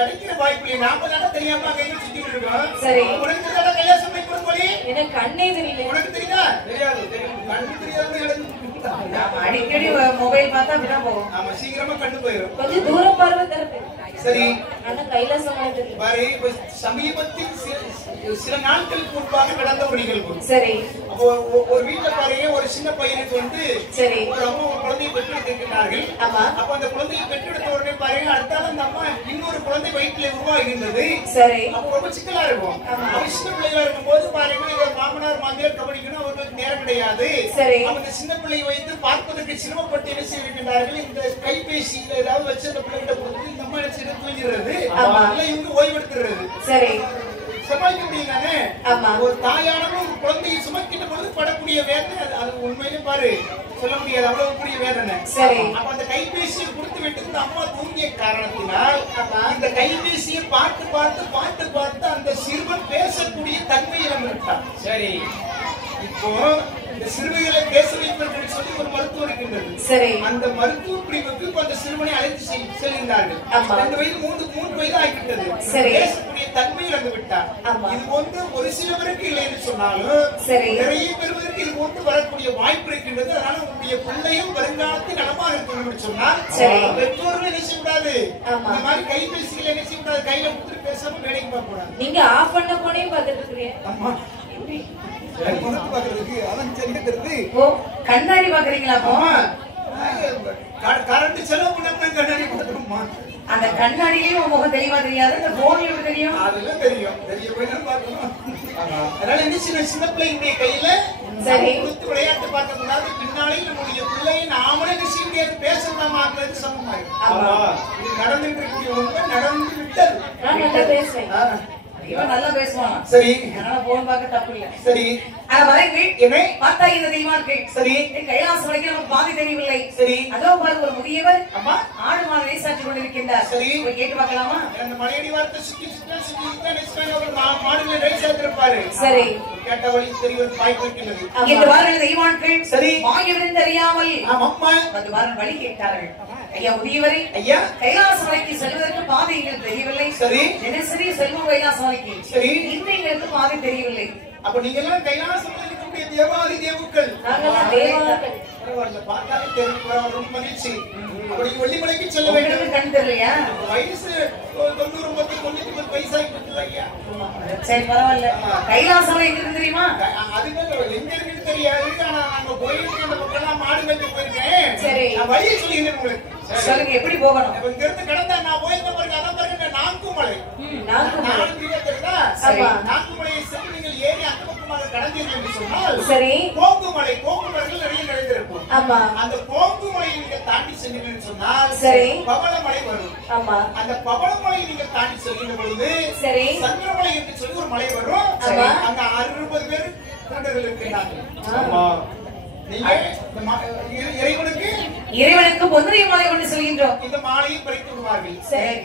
அடைக்கிற வாய்ப்பு இல்லை. நாம தானே தெரியாம கையில சுத்தி இருக்கோம். சரி உனக்கு தெரியாத கைலாசம் போய் போறோம். எனக்கு கண்ணே தெரியல. உனக்கு தெரியுதா? தெரியாது. கண்ணு தெரியாம அடிக்கடி மொபைல் பார்த்தா அப்படிதான் போகும். ஆமா சீக்கிரமா கண்டு போயிடும். கொஞ்சம் தூரம் பார்வை தரப்பு. சரி ஆனா கைலாசம் பாரு, சமீபத்தில் சில நாட்களுக்கு முன்பாக நடந்த ஒரு நிகழ்வு. சரி அப்போ ஒரு வீட்டுல பாருங்க, ஒரு சின்ன பையனுக்கு வந்து சரி ஒரு அம்மா ஒரு குழந்தையை பெற்றெடுத்திருக்கிறார்கள். அப்ப அந்த குழந்தையை பெற்றெடுத்த உடனே பாருங்க, அடுத்தால அந்த அம்மா இன்னொரு குழந்தை வயிற்றுல உருவாகின்றது. சரி அப்போ ரொம்ப சிக்கலா இருக்கும். சின்ன பிள்ளைகளா இருக்கும் போது பாருங்க, மாமனார் மாமியார் கவனிக்கணும், அவர்களுக்கு நேரம் கிடையாது. சரி அவங்க சின்ன பிள்ளையை வைத்து பார்ப்பதற்கு சிரமப்பட்டு என்ன செய்திருக்கிறார்கள், இந்த கைபேசியில ஏதாவது வச்சு அந்த பிள்ளைகிட்ட கொடுத்து இந்த அம்மா என்ன தூங்கிடுறது, இவங்க ஓய்வெடுத்துறது. சரி சமாளிக்க முடியுதானே? ஒரு தாயானவங்க ஒரு குழந்தையை சுமக்கின்ற பொழுது படக்கூடிய வேதனை அது உண்மையிலே பாரு சொல்ல முடியாது, அவ்வளவு பெரிய வேதனை. சரி அப்ப அந்த கைபேசியை கொடுத்து விட்டு அம்மா தூங்கிய காரணத்தினால் இந்த கைபேசியை பார்த்து பார்த்து பார்த்து பார்த்து அந்த சிறுவன் பேசக்கூடிய தன்மையிடம் இருக்கான். சரி இப்போ இந்த சிறுவைகளை பேச வைப்பதற்கு சொல்லி ஒரு மருத்துவம் இருக்கின்றது. சரி அந்த மருத்துவ பிரிவுக்கு அந்த சிறுவனை அழைத்து செல்கின்றார்கள். 2 வயது 3 வயது ஆகிவிட்டது. பேசக்கூடிய தன்மை இழந்து விட்டார். இது ஒன்று ஒரு சிலவருக்கு இல்லை என்று சொன்னாலும் நிறைய பெறுவதற்கு இது ஒன்று வரக்கூடிய வாய்ப்பு இருக்கின்றது. அதனால உங்களுடைய பிள்ளையும் வருங்காலத்தில் நலமாக இருக்கணும் என்று சொன்னால் பெற்றோர்கள் என்ன செய்யக்கூடாது, இந்த மாதிரி கைபேசிகள் என்ன செய்யக்கூடாது, கையில கொடுத்து பேசாம வேலைக்கு பார்க்க கூடாது. நீங்க ஆஃப் பண்ண போனே பார்த்துட்டு இருக்கீங்க. ஆமா கண்ணாடி பாக்குறீங்களா? கரண்ட் செலவு பண்ண கண்ணாடி பாக்குறோமா? அந்த கண்ணாடியிலேயும் முகம் தெளிவா தெரியாது, இந்த போன்ல எப்படி தெரியும்? அதெல்லாம் தெரியும், தெரிய போய் தான் பார்க்கணும். அதனால என்ன சின்ன பிள்ளைங்களுடைய கையில சரி கொடுத்து விளையாட்டு பார்க்க கூடாது. பின்னாலே நம்முடைய பிள்ளையை நாமளே விஷயம் முடியாது பேசலாம் ஆக்குறது சமமாயிடும். இது நடந்துட்டு இருக்கக்கூடிய ஒன்று நடந்து விட்டது. நல்லா பேசுறேன், இவன் நல்லா பேசுவான். சரி அதனால போன் பார்க்க தப்பு இல்ல. சரி ஆனா வரைக்கும் என்ன பார்த்தா இந்த தெய்வான்கள் சரி கைலாசம் வரைக்கும் நமக்கு பாதை தெரியவில்லை. சரி அதோ பாருங்க ஒரு முதியவர் அம்மா ஆடு மாடு ரேசாற்றி கொண்டிருக்கின்றார். சரி போய் கேட்டு பார்க்கலாமா? அந்த மலையடி வார்த்தை சுத்தி மாடுகளை ரேசாத்திருப்பாரு. சரி கேட்ட வழி தெரிவது வாய்ப்பு இருக்கின்றது. இந்த வாரம் தெய்வான்கள் சரி மாயவன் தெரியாமல் அம்மா அந்த வாரம் வழி கேட்டார்கள். ஐயா முதியவரை, ஐயா கைலாசம் வரைக்கும் செல்வதற்கு பாதை எங்களுக்கு தெரியவில்லை. சரி தினசரி செல்வம் கைலாசம் வரைக்கும். சரி இன்னும் எங்களுக்கு பாதை தெரியவில்லை. அப்ப நீங்க எல்லாம் கைலாசம் இருக்கக்கூடிய தேவாதி தேவுக்கள் பரவாயில்ல, பார்த்தாலே தெரியும், ரொம்ப மகிழ்ச்சி. அப்படி வெள்ளிமலைக்கு செல்ல வேண்டும். கண் தெரியலையா? வயசு 90 வயசாகிட்டு ஐயா. சரி பரவாயில்ல. கைலாசம் எங்க இருக்கு தெரியுமா? அதுக்கு எங்க இருக்குன்னு தெரியாது. ஆனா நாங்க போயிருக்கேன், அந்த பக்கம் மாடு மேய்க்க போயிருக்கேன். சரி, நான் வழியை சொல்லிடுறேன் உங்களுக்கு. சொல்லுங்க, எப்படி போகணும்? இங்க இருந்து கடந்தா நான் போயிருந்த பாருங்க, அதான் பாருங்க நான்குமலை. நான்குமலையை சென்று நீங்கள் ஏறி அந்த பக்கமாக கடந்தீர்கள் என்று சொன்னால் சரி கோங்குமலை, கோங்குமலைகள் நிறைய நிறைந்திருக்கும். ஆமா, அந்த கோங்குமலையை நீங்க தாண்டி சென்றீங்கன்னு சொன்னால் சரி பவளமலை வரும். ஆமா, அந்த பவளமலையை நீங்க தாண்டி செல்கின்ற பொழுது சரி சந்திரமலை என்று சொல்லி ஒரு மலை வரும். அங்க 60 பேர் தொண்டர்கள் இருக்கிறார்கள். இறைவனுக்கு பொன்னிய மாலை கொண்டு செல்கின்றோம். இந்த மாலையை பறித்து விடுவார்கள். சரி,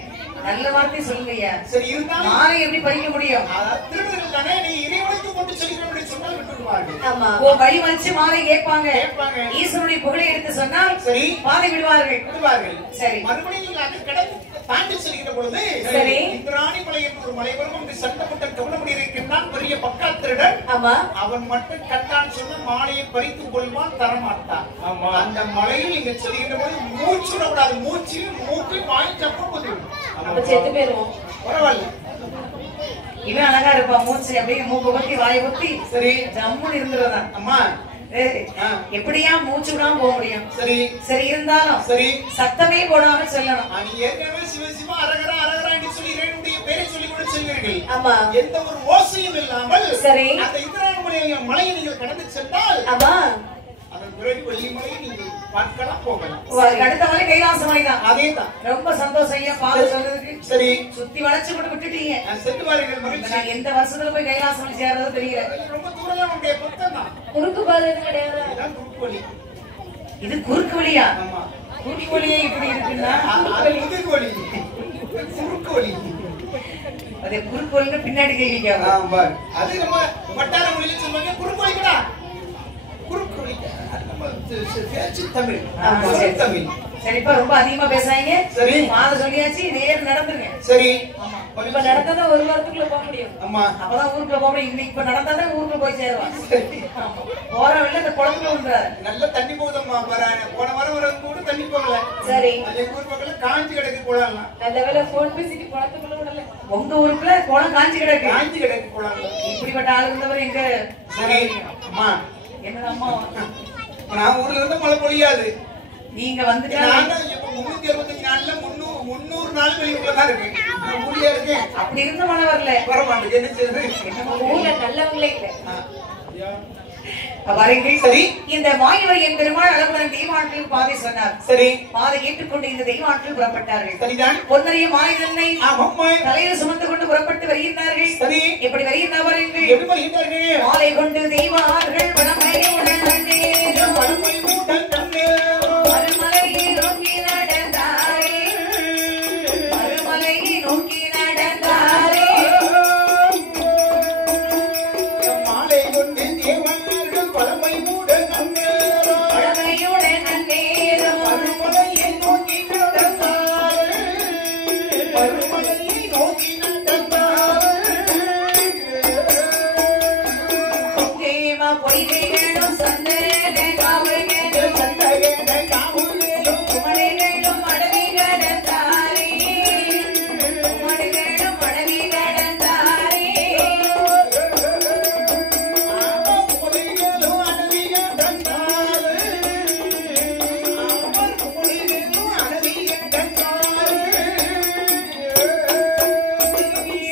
நல்ல வார்த்தை சொல்லுங்க ஐயா. சரி, இருந்தாலும் மாலை எப்படி பறிக்க முடியும்? திருடர்கள் தானே, நீ இறைவனுக்கு கொண்டு செல்கிறோம் சொன்னால் விட்டுடுவார்கள். ஆமா, வழி மறிச்சு மாலை கேட்பாங்க. ஈஸ்வருடைய புகழை எடுத்து சொன்னால் சரி பாதை விடுவார்கள். சரி, மறுபடியும் நீங்கள் அதை கடந்து தாண்டி செல்கின்ற பொழுது சரி இந்திராணிமலை என்ற ஒரு மலை வரும். அங்கு சண்டப்பட்ட கவனமுடி இருக்கின்றான் பெரிய பக்காத்திருடன். ஆமா, அவன் மட்டும் கட்டான் சொன்ன மாலையை பறித்து கொள்வான், தரமாட்டான். அந்த மலையில் நீங்க செல்கின்ற போது மூச்சு விடக்கூடாது. மூச்சு மூக்கு வாங்கி சப்ப போதும், செத்து போயிருவோம். பரவாயில்ல. இவன் அழகா இருப்பான், மூச்சு அப்படியே மூக்கு பத்தி வாயை பத்தி சரி ஜம்முன்னு இருந்துருவான். அம்மா எப்படியா மூச்சு விடாம போக முடியும்? சரி சரி, இருந்தாலும் சரி சத்தமே போடாம செல்லணும். நீ ஏற்கனவே சிவசிவா அரகரா அரகரா என்று சொல்லி இறைவனுடைய பேரை சொல்லி கூட செல்வீர்கள். ஆமா, எந்த ஒரு ஓசையும் இல்லாமல் சரி அந்த இந்திராணிமலையை மலையை நீங்கள் கடந்து சென்றால் ஆமா அதன் பிறகு வெள்ளிமலையை நீங்கள் பார்க்கலாம், போகலாம். அடுத்த மலை கைலாச மலை தான். அதேதான். ரொம்ப சந்தோஷம் ஐயா, பாத சொல்றதுக்கு. சரி, சுத்தி வளைச்சு கூட விட்டுட்டீங்க. சென்று பாருங்கள், மகிழ்ச்சி. நான் எந்த வருஷத்துல போய் கைலாச மலை சேர்றது தெரியல. ரொம்ப தூரம் தான், உங்களுடைய புத்தம் தான். குறுக்கு பாதை எதுவும் கிடையாது. இதான் குறுக்கு வழி. இது குறுக்கு வழியா? ஆமா, குறுக்கு வழியே இப்படி இருக்குன்னா குறுக்கு வழி. குறுக்கு வழி அதே குறுக்கு வழின்னு பின்னாடி கேட்க. ஆமா, அது நம்ம வட்டார மொழியில சொல்லுவாங்க குறுக்கு வழிக்கடா. குறுக்கு வழி தமிழ். தமிழ். சரிப்பா, ரொம்ப அதிகமா பேசுறாங்க. சரி, மாத சொல்லியாச்சு, நேர் நடந்துருங்க. சரி, இப்ப நடந்தாதான் ஒரு வாரத்துக்குள்ள போக முடியும். ஆமா, அப்பதான் ஊருக்குள்ள போக முடியும். இன்னைக்கு இப்ப நடந்தாதான் ஊருக்குள்ள போய் சேருவான். போற வழியில இந்த குளத்துல விழுந்தாரு. நல்ல தண்ணி போகுதம்மா. போன வாரம் வர கூட தண்ணி போகல. சரி, எங்க ஊர் பக்கத்துல காஞ்சி கிடக்கு குளம். நல்ல வேலை போன் பேசிட்டு குளத்துக்குள்ள விடல. உங்க ஊருக்குள்ள குளம் காஞ்சி கிடக்கு. காஞ்சி கிடக்கு குளம். இப்படிப்பட்ட ஆளு இருந்தவர் எங்க? சரி அம்மா, என்னோட அம்மா நான் ஊர்ல இருந்து மழை பொழியாது. நீங்க வந்துட்டா 365 நாள்ல 300 நாள் வெளியூர்லதான் இருக்கு. ஊழியா இருக்கேன். அப்படி இருந்த மழை வரல, வர மாட்டேங்குது. என்ன செய்யுது? ஊர்ல நல்லவங்களே இல்ல. சரி, இந்த மாயவரையன் பெருமாள் அளவுடன் தெய்வாட்கள் பாதை சொன்னார். சரி, பாதை ஏற்றுக்கொண்டு இந்த தெய்வாட்கள் புறப்பட்டார்கள். சரிதான். பொன்னறிய மாயவனை தலையில் சுமந்து கொண்டு புறப்பட்டு வருகின்றார்கள். சரி, எப்படி வருகின்றவர்கள்? மாலை கொண்டு தெய்வார்கள் வடமலையுடன் மறுமலையை நோக்கி நடந்தாரே. மறுமலையை நோக்கி நடந்தாரே. மாலை கொண்டு தேவர்கள் பழமையுடன் அந்நேரம் மறுமலையை நோக்கி நடந்தாரே. மறுமலையை நோக்கி நடந்தாரே. பொய்கைகளும் சந்தன காவல்களும் சந்தன காவல்களும் குமடைகளும் அடவி கடந்தாரே. குமடைகளும் அடவி கடந்தாரே. குமடைகளும் அடவி கடந்தாரே. குமடைகளும் அடவி கடந்தாரே.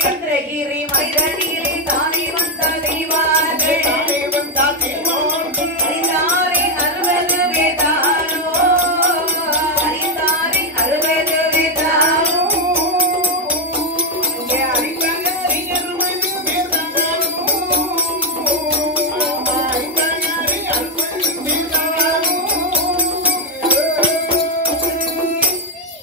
சந்திரகிரி மைதானியிலே தானே வந்த தெய்வார்கள். அறிந்தாரை 60 வேதானோ. அறிந்தாரை 60 வேதானோ. அறிந்தாரை 60 வேதானோ. அறிந்தாரை 60 வேதானோ.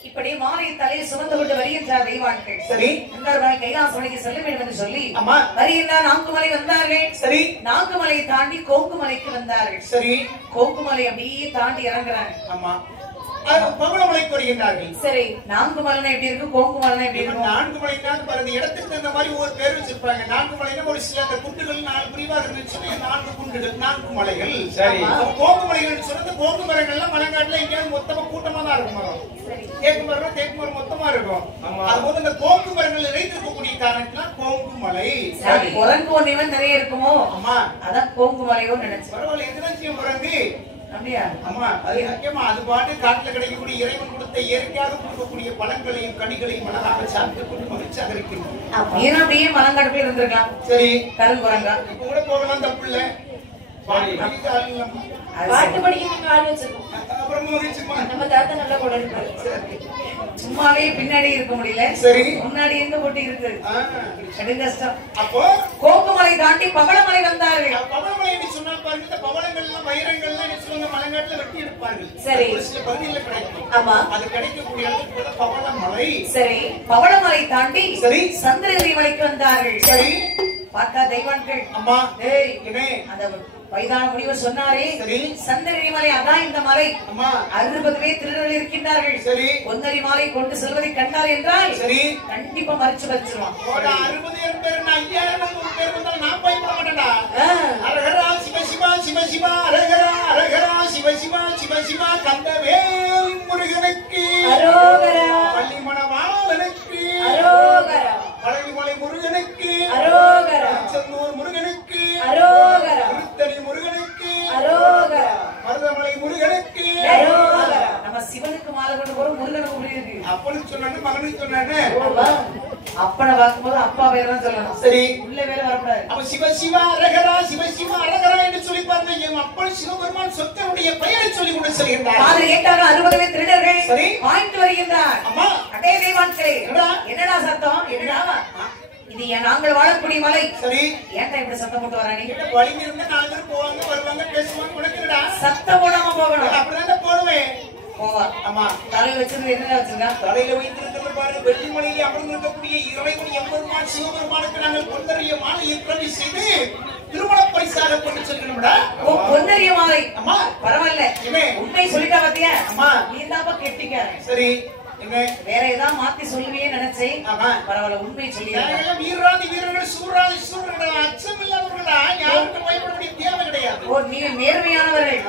இப்படி மாலை தலையை சுமந்து கொண்டு வருகின்றார் தெய்வான்கள். சரி, வந்தார்கள் கைலாசமலைக்கு செல்ல வேண்டும் என்று சொல்லி வருகின்றார். நான்குமலை வந்தார்கள். சரி, நான்குமலையை தாண்டி கோங்குமலைக்கு வந்தார்கள். சரி, கோங்குமலை அப்படியே தாண்டி இறங்குறாங்க. ஆமா, பவளமலைக்கு வருகின்றார்கள். சரி, நான்கு மலைனா எப்படி இருக்கு, கோங்கு மலைனா எப்படி இருக்கும்? நான்கு மலைனா பாருங்க, இடத்துக்கு தகுந்த மாதிரி ஒரு பேர் வச்சிருப்பாங்க. நான்கு மலைனா ஒரு சில அந்த குண்டுகள் 4 பிரிவாக இருந்துச்சுன்னா 4 குண்டுகள், 4 மலைகள். சரி, கோங்கு மலைகள் சொன்னது கோங்கு மரங்கள்லாம் மலைநாட்டுல எங்கேயாவது மொத்தமா கூட்டமா தான் இருக்கும். மரம் தேக்கு மரம் மொத்தமா இருக்கும். அதுபோது இந்த கோங்கு மரங்கள் நிறைந்திருக்கக்கூடிய காரணத்தினால் கோங்கு மலை. குரங்கு ஒன்றிவன் நிறைய இருக்குமோ? ஆமா, அதான் கோங்கு மலையோ நினைச்சு. பரவாயில்ல, எதுனாச்சும் குரங்கு அப்படியா? ஆமா, அது முக்கியமா அது பாட்டு காட்டுல கிடைக்கக்கூடிய இறைவன் கொடுத்த இயற்கையாக கொடுக்கக்கூடிய பழங்களையும் கனிகளையும் மனதாக சாப்பிட்டு கொண்டு மகிழ்ச்சியாக இருக்கிறோம். அப்படியே மலங்காட்டுக்குள்ள இருந்திருக்கலாம். சரி, கருங்குரங்கா இப்ப கூட போகலாம், தப்பு இல்ல. பாட்டு படிக்க ஆள் வச்சிருக்கோம். அப்புறம் மகிழ்ச்சிமா நம்ம தாத்தா நல்லா கூட இருப்பாரு. சும்மாவே பின்னாடி இருக்க முடியல. சரி, முன்னாடி எங்க போட்டு இருக்கு, கஷ்டம். அப்போ கோக்குமலை தாண்டி பவளமலை வந்தார்கள். பவளமலை என்று சொன்னால் பாருங்க, இந்த பவளங்கள்லாம் வைரங்கள்லாம் என்ன சொல்லுவாங்க, மலைநாட்டுல வெட்டி எடுப்பார்கள். சரி, ஒரு சில பகுதிகளில் கிடைக்கும். ஆமா, அது கிடைக்கக்கூடிய இடத்துக்கு பவளமலை. சரி, பவளமலை தாண்டி சரி சந்திரகிரி மலைக்கு வந்தார்கள். சரி, பார்த்தா தெய்வான்கள். அம்மா, ஏய், என்ன அந்த வயதான முனிவர் சொன்னாரே, சரி, சந்திரகிரி மலை அதான் இந்த மலை. அம்மா, 60 பேர் திருடர்கள் இருக்கின்றார்கள். சரி, ஒன்னரி மாலை கொண்டு செல்வதை கண்டார் என்றால் சரி, கண்டிப்பா மறைச்சு வச்சிருவான். 60,000 பேர் 5,000 பேர் வந்தாலும் நான் பயப்பட மாட்டேன்டா. அரகரா சிவ சிவா சிவ சிவா அரகரா அரகரா சிவ சிவா சிவ சிவா கந்தவேல் முருகனுக்கு அரோகரா, பள்ளிமணவாளனுக்கு அரோகரா, பழனிமலை முருகனுக்கு அரோகரா, சென்னூர் முருகனுக்கு அரோகரா, திருத்தணி முருகனுக்கு அரோகரா, மருதமலை முருகனுக்கு அரோகரா. நம்ம சிவனுக்கு மாலை கொண்டு போற முருகனுக்கு முடி இருக்கு. அப்பனுக்கு சொன்னாங்க, மகனுக்கு சொன்னாங்க. அப்பனை பார்க்கும்போது அப்பா வேற தான் சொல்லணும். சரி, உள்ள வேற வரக்கூடாது. அவன் சிவ சிவா அரகரா சிவ சிவா அரகரா என்று சொல்லி பாருங்க. என் அப்பன் சிவபெருமான் சொத்தனுடைய பெயரை சொல்லி கொண்டு செல்கின்றார். காது கேட்டாங்க 60 பேர் திருடர்கள். சரி, வாங்கிட்டு வருகின்றார். அம்மா, அடே தெய்வான்களே, என்னடா என்னடா சத்தம்? என்னடா இது? நாங்கள் வாழக்கூடிய மலை. சரி, ஏன்டா இப்படி சத்தம் போட்டு வரானே? என்ன வழிங்க இருந்தா 4 பேர் போவாங்க வருவாங்க பேசுவாங்க. உனக்கு என்னடா சத்தம் போடாம போகணும். அப்படிதான் போடுவேன். போவா. ஆமா, தலை வச்சிருந்து என்னடா வச்சிருக்கா? தலையில வைத்திருக்கிற பாரு, வெள்ளிமலையில் அமர்ந்திருக்கக்கூடிய இறைவன் எம்பெருமான் சிவபெருமானுக்கு நாங்கள் பொன்னரிய மாலையை பிரதி செய்து திருமண பரிசாக கொண்டு செல்கிறோம்டா. ஓ, பொன்னரிய மாலை. அம்மா, பரவாயில்ல, என்ன உண்மை சொல்லிட்டா பாத்தியா? அம்மா, நீ தாப்பா கெட்டிக்க. சரி, என்ன வேற ஏதாவது மாத்தி சொல்லுவே நினைச்சேன். ஆமா, பரவாயில்ல, உண்மை சொல்லி. நாங்கள் வீராதி வீரர்கள் சூராதி சூரர்கள் அச்சம் இல்லாதவர்களா, யாருக்கும் பயப்பட வேண்டிய தேவை கிடையாது. ஓ, நீங்க நேர்மையானவர்கள்,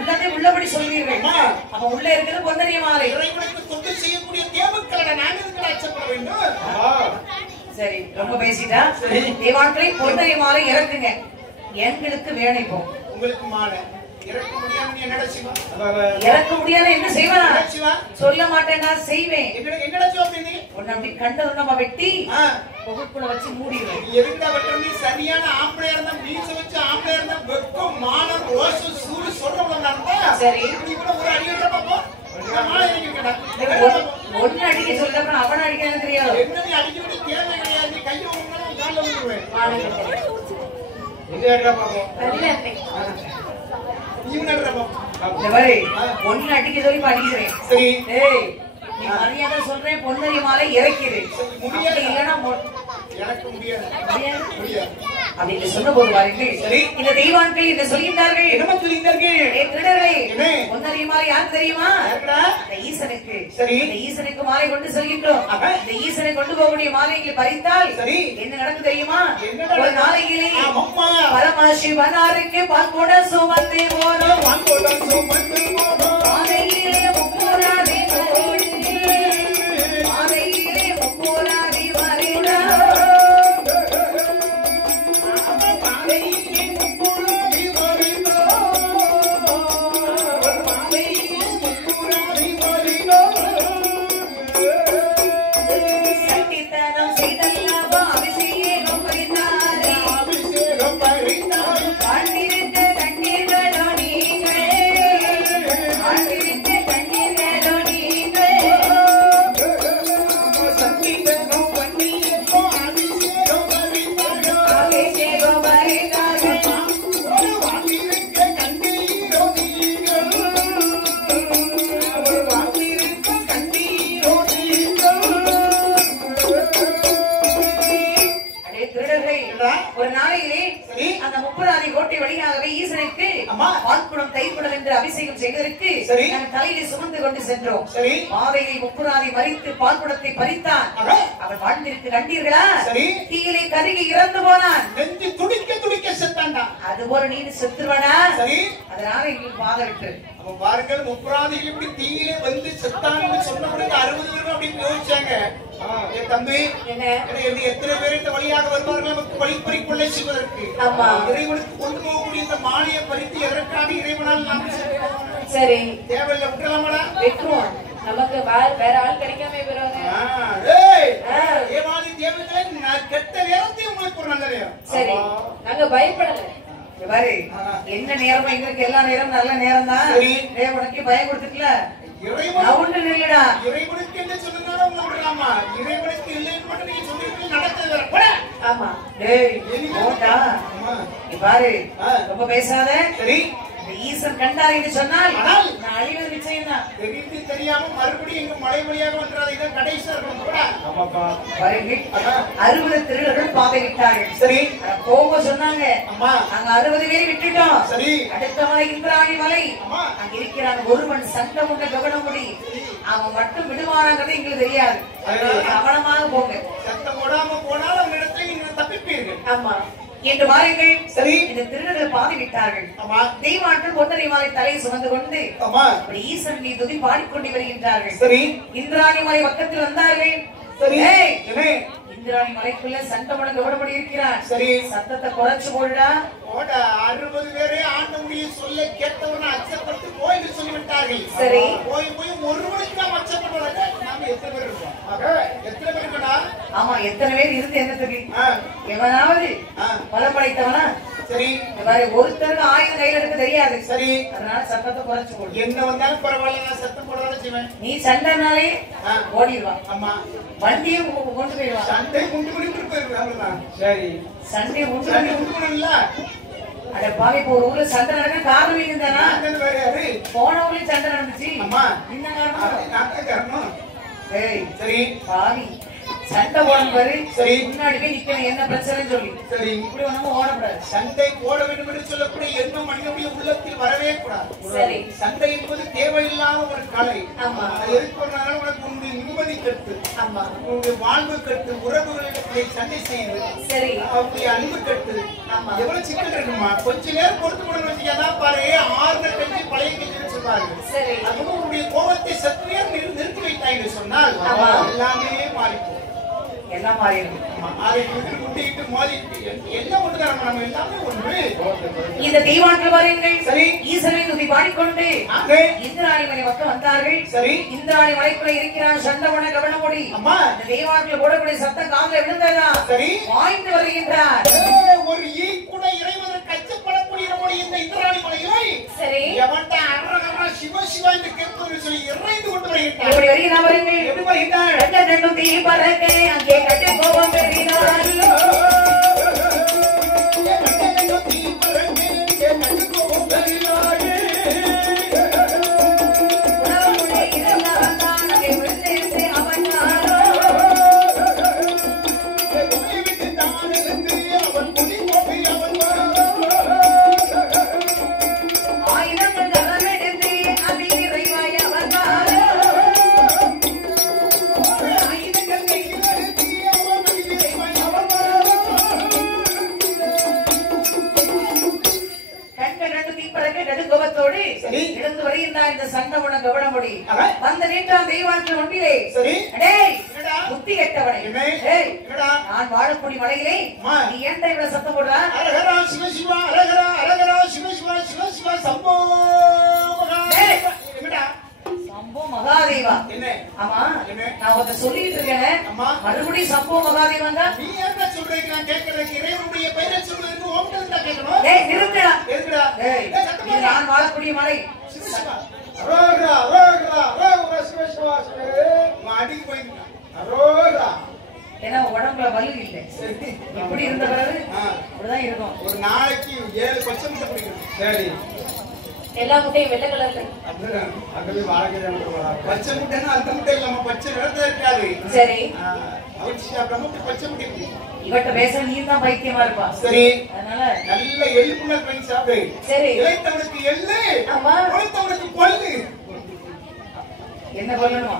உள்ளதை உள்ளபடி சொல்வீர்கள். அம்மா, அப்ப உள்ள இருக்கிறது பொன்னரிய மாலை. இறைவனுக்கு தொண்டு செய்யக்கூடிய தேவக்கள நாங்கள் இருக்கிற அச்சப்பட வேண்டும். சரி, ரொம்ப பேசிட்டா. தேவான்களை பொன்னரிய மாலை இறக்குங்க, எங்களுக்கு வேணும். இப்போ உங்களுக்கு மாலை இறக்க முடியாது, நீ என்னடா சிவா? இறக்க முடியாத என்ன செய்வனா? சிவா சொல்ல மாட்டேன், நான் செய்வேன். என்னடா சிவா நீ? உன்னை அப்படி கண்டது நம்ம வெட்டி பொகுக்குள்ள வச்சு மூடிடுவேன். எதுக்கா வெட்டம்? நீ சரியான ஆம்பளையா இருந்தா, மீச வச்சு ஆம்பளையா இருந்தா, வெக்கம் மானம் ரோசம் சூடு சொல்றவங்க இருந்தா சரி, நீ கூட ஒரு அடி விட பாப்போம். மாலை இறங்கிக்கடா. ஒன்னு அடிக்க சொல்ல, அப்புறம் அவனை அடிக்க தெரியாது. என்ன நீ அடிக்க வேண்டிய தேவை கிடையாது. நீ கையை ஒண்ணு காலில் விடுவேன். ஒன்னு அடிக்க சொல்லி அடிக்கிறேன். சரி, ஏய், நீ மரியாதை சொல்றேன், பொன்னரி மாலை இறக்கிடு. முடியாது, இல்லைன்னா இறக்க முடியாது. அப்படின்னு சொன்ன போது பாருங்கள். சரி, இந்த தெய்வான்கள் என்ன சொல்கின்றார்கள்? என்ன சொல்லியிருந்தார்கள்? திருடர்களே, பொன்னரி மாலை யார் தெரியுமா? இந்த ஈசனுக்கு. சரி, இந்த ஈசனுக்கு மாலை கொண்டு செல்கின்றோம். இந்த ஈசனை கொண்டு போகக்கூடிய மாலைகளை பறித்தால் சரி என்ன நடக்கும் தெரியுமா? ஒரு நாளையிலே பரமசிவனாருக்கு பால்கோட சுமந்து போனோம். மாலையிலே முப்போராதி மாலையிலே முப்போராதி வருடா. சட்டித்தனம் செய்தல்லவா அபிஷேகம் பறித்தாரே. வாழ்ந்திருக்க கண்ணீர்களோ நீங்கள், வாழ்ந்திருக்க சென்று அபிஷேகம் செய்வதற்கு சரி. நாங்கள் தலையிலே சுமந்து கொண்டு சென்றோம். சரி. பாதையை முப்புராதை மறித்து பால்குடத்தை பறித்தான். அவன் வாழ்ந்திருக்கு கண்டீர்களா? சரி. தீயிலே கருகி இறந்து போனான். நெஞ்சு துடிக்க துடிக்க செத்தான்டா. அது போல நீ செத்துருவானா? சரி. அதனால எங்களுக்கு பாதை விட்டு அப்ப பாருங்கள், முப்புராதிகள் இப்படி தீயிலே வந்து செத்தான்னு சொன்ன உடனே 60 பேரும் அப்படின்னு யோசிச்சாங்க. என் தம்பி என்ன எத்தனை பேர் இந்த வழியாக வருவார்கள் நமக்கு வழிப்பறி கொள்ளை செய்வதற்கு? ஆமா. இறைவனுக்கு கொண்டு போகக்கூடிய இந்த மாலையை பறித்து எதற்காக இறைவனால் நாம் சரி தேவையில்லை விட்டுலாமடா? வெட்டுவோம். நமக்கு வேற ஆள் கிடைக்காம போயிருவாங்க. ஏமாதி தேவைகளை கெட்ட நேரத்தை உங்களுக்கு ஒரு நல்ல நேரம். சரி, நாங்க பயப்படல. பாரு, என்ன நேரம் எங்களுக்கு எல்லா நேரம் நல்ல நேரம் தான். உனக்கு பயம் கொடுத்துக்கல. இறைவனுக்கு என்ன சொன்னாலும் உங்களுக்கு விடலாமா? இறைவனுக்கு இல்லைன்னு மட்டும் நீங்க சொல்லிட்டு நடக்கிறது வேற. ஆமா டேய் போடா. பாரு ரொம்ப பேசாத. சரி, ஈசன் கண்டார் என்று சொன்னால் நான் அழிவது நிச்சயம் தான். தெரிந்து தெரியாம மறுபடியும் எங்க மலை வழியாக வந்துடாத. இதான் கடைசியா இருக்கணும் கூட. 60 திருடர்கள் பாதை விட்டார்கள். சரி, போக சொன்னாங்க. அம்மா நாங்க 60 பேர் விட்டுட்டோம். சரி, அடுத்த மலை இந்திராணி மலை. அங்க இருக்கிறான் ஒருவன் சண்டம் உண்ட கவனமுடி. அவன் மட்டும் விடுவானாங்கிறது எங்களுக்கு தெரியாது. கவனமாக போங்க. சத்தம் போடாம போனால் அவங்க இடத்துல நீங்க தப்பிப்பீர்கள். ஆமா என்று வாருங்கள். சரி, இந்த திருடர்கள் பாதி விட்டார்கள். ஆமா. தெய்வாட்கள் பொன்னரை மாலை தலையை சுமந்து கொண்டு ஆமா அப்படி ஈசன் மீது துதி பாடிக்கொண்டு வருகின்றார்கள். சரி, இந்திராணி மலை பக்கத்தில் வந்தார்கள். சரி, இந்திராணி மலைக்குள்ள சண்டை முழங்க விடப்படி இருக்கிறான். சரி, சத்தத்தை குறைச்சு போடுடா. 60 பேரே ஆண்டவனுடைய சொல்ல கேட்டவன அச்சப்பட்டு போய் சொல்லிவிட்டார்கள். சரி, போய் ஒருவனுக்கு நாம் அச்சப்படுவதா? நாம எத்தனை பேர் இருக்கோம்? எத்தனை பேர் இருக்கா? ஆமா, எத்தனை பேர் இருந்து என்ன தெரியும்? எவனாவது பலம் படைத்தவனா? சரி, ஒருத்தருக்கு ஆயுதம் கையில எடுக்க தெரியாது. சரி, அதனால சத்தத்தை குறைச்சு போடு. என்ன வந்தாலும் பரவாயில்ல, நான் சத்தம் போடாத செய்வேன். நீ சண்டைனாலே ஓடிடுவான். ஆமா, வண்டியும் கொண்டு போயிடுவான். சண்டை குண்டு குடிட்டு போயிருவாங்க. சரி, சண்டை உண்டு குண்டு அட பாவி, இப்போ ஒரு ஊர்ல சண்டை நடக்க காரணம் இருந்தானா? போன ஊர்லயும் சண்டை நடந்துச்சு. ஆமா, என்ன காரணம்? சரி, பாவி சண்டை ஓடும் பாரு. சரி, முன்னாடி போய் நிக்கணும், என்ன பிரச்சனை சொல்லி. சரி, இப்படி ஒண்ணும் ஓடக்கூடாது. சண்டை போட வேண்டும் என்று சொல்லக்கூடிய எண்ணம் மனிதனுடைய உள்ளத்தில் வரவே கூடாது. சரி, சண்டை என்பது தேவையில்லாத ஒரு கலை. ஆமா, எதிர்கொண்டாலும் உனக்கு உன்னுடைய நிம்மதி கட்டு. ஆமா, உன்னுடைய வாழ்வு கட்டு, உறவுகளை சண்டை செய்யுது. சரி, அவருடைய அன்பு கட்டு. ஆமா, எவ்வளவு சிக்கல் இருக்குமா? கொஞ்ச நேரம் பொறுத்து கொண்டு வச்சுக்காதான் பாரு. 6 கஞ்சி பழைய கஞ்சின்னு சொல்றாங்க. சரி, அதுவும் உன்னுடைய கோபத்தை சற்று நேரம் நிறுத்தி வைத்தாய் என்று சொன்னால் எல்லாமே மாறிப்போம். எல்லாம் மாறிடும். இந்த தெய்வாட்கள் வாருங்கள். சரி, ஈசனை துதி பாடிக்கொண்டு இந்திராணி மலை பக்கம் வந்தார்கள். சரி, இந்திராணி மலைக்குள்ள இருக்கிறான் சண்டவன கவனமோடி. இந்த தெய்வாட்கள் போடக்கூடிய சத்தம் காதுல விழுந்ததா? சரி, வாய்ந்து வருகின்றார். ஒரு ஈ கூட இறைவனுக்கு கச்சப்படக்கூடிய இந்த இந்திராணி மலையை சரி எவன்டா அரகரா சிவ சிவா என்று கேட்பது சொல்லி இறைந்து கொண்டு வருகின்றார். எப்படி வருகிறார் பாருங்கள். எப்படி வருகிறார்? ரெண்டு தீ பறக்க அங்கே கட்டி போவோம் பெரினாரோ. வந்த நேற்றால் தெய்வாட்கள் ஒன்றிலே புத்தி கெட்டவனே, நான் வாழக்கூடிய மலையிலே நீ ஏன் இவ்வளவு சத்தம் போடுற? அரகரா சிவ சிவா, அரகரா அரகரா சிவ சிவா, சிவ சிவா சம்போ சம்போ மகாதேவா. என்ன? ஆமா, நான் உன்கிட்ட சொல்லிட்டு இருக்கேன். மறுபடியும் சம்போ மகாதேவங்க நீ என்ன சொல்றீங்க? நான் கேட்கறதுக்கு இறைவனுடைய பெயரை சொல்றதுக்கு ஓம்டல் தான் கேட்கணும். டேய் நிறுத்துடா. எதுக்குடா? இது நான் வாழக்கூடிய மலை. சிவ சிவா அரோகரா அரோகரா அரோகரா சிவ சிவா மாடிக்கு போய் அரோகரா. ஏன்னா உடம்புல வலு இல்லை. இப்படி இருந்த பிறகு அப்படிதான் இருக்கும். ஒரு நாளைக்கு 7 பச்சை முட்டை குடிக்கணும். சரி, எல்லா முட்டையும் வெள்ளை கலர்ல. பச்சை முட்டைன்னா அந்த முட்டை இல்லாம பச்சை நிறத்துல இருக்காது. சரி. அவிச்சு சாப்பிடாம பச்சை முட்டை. இவட்ட பேச நீ தான் பைத்தியமா இருப்பா. சரி. அதனால நல்ல எள்ளுக்குள்ள பண்ணி சாப்பிடு. சரி. இளைத்தவனுக்கு எள்ளு, ஆமா. கொளுத்தவனுக்கு கொள்ளு. என்ன கொல்லணுமா?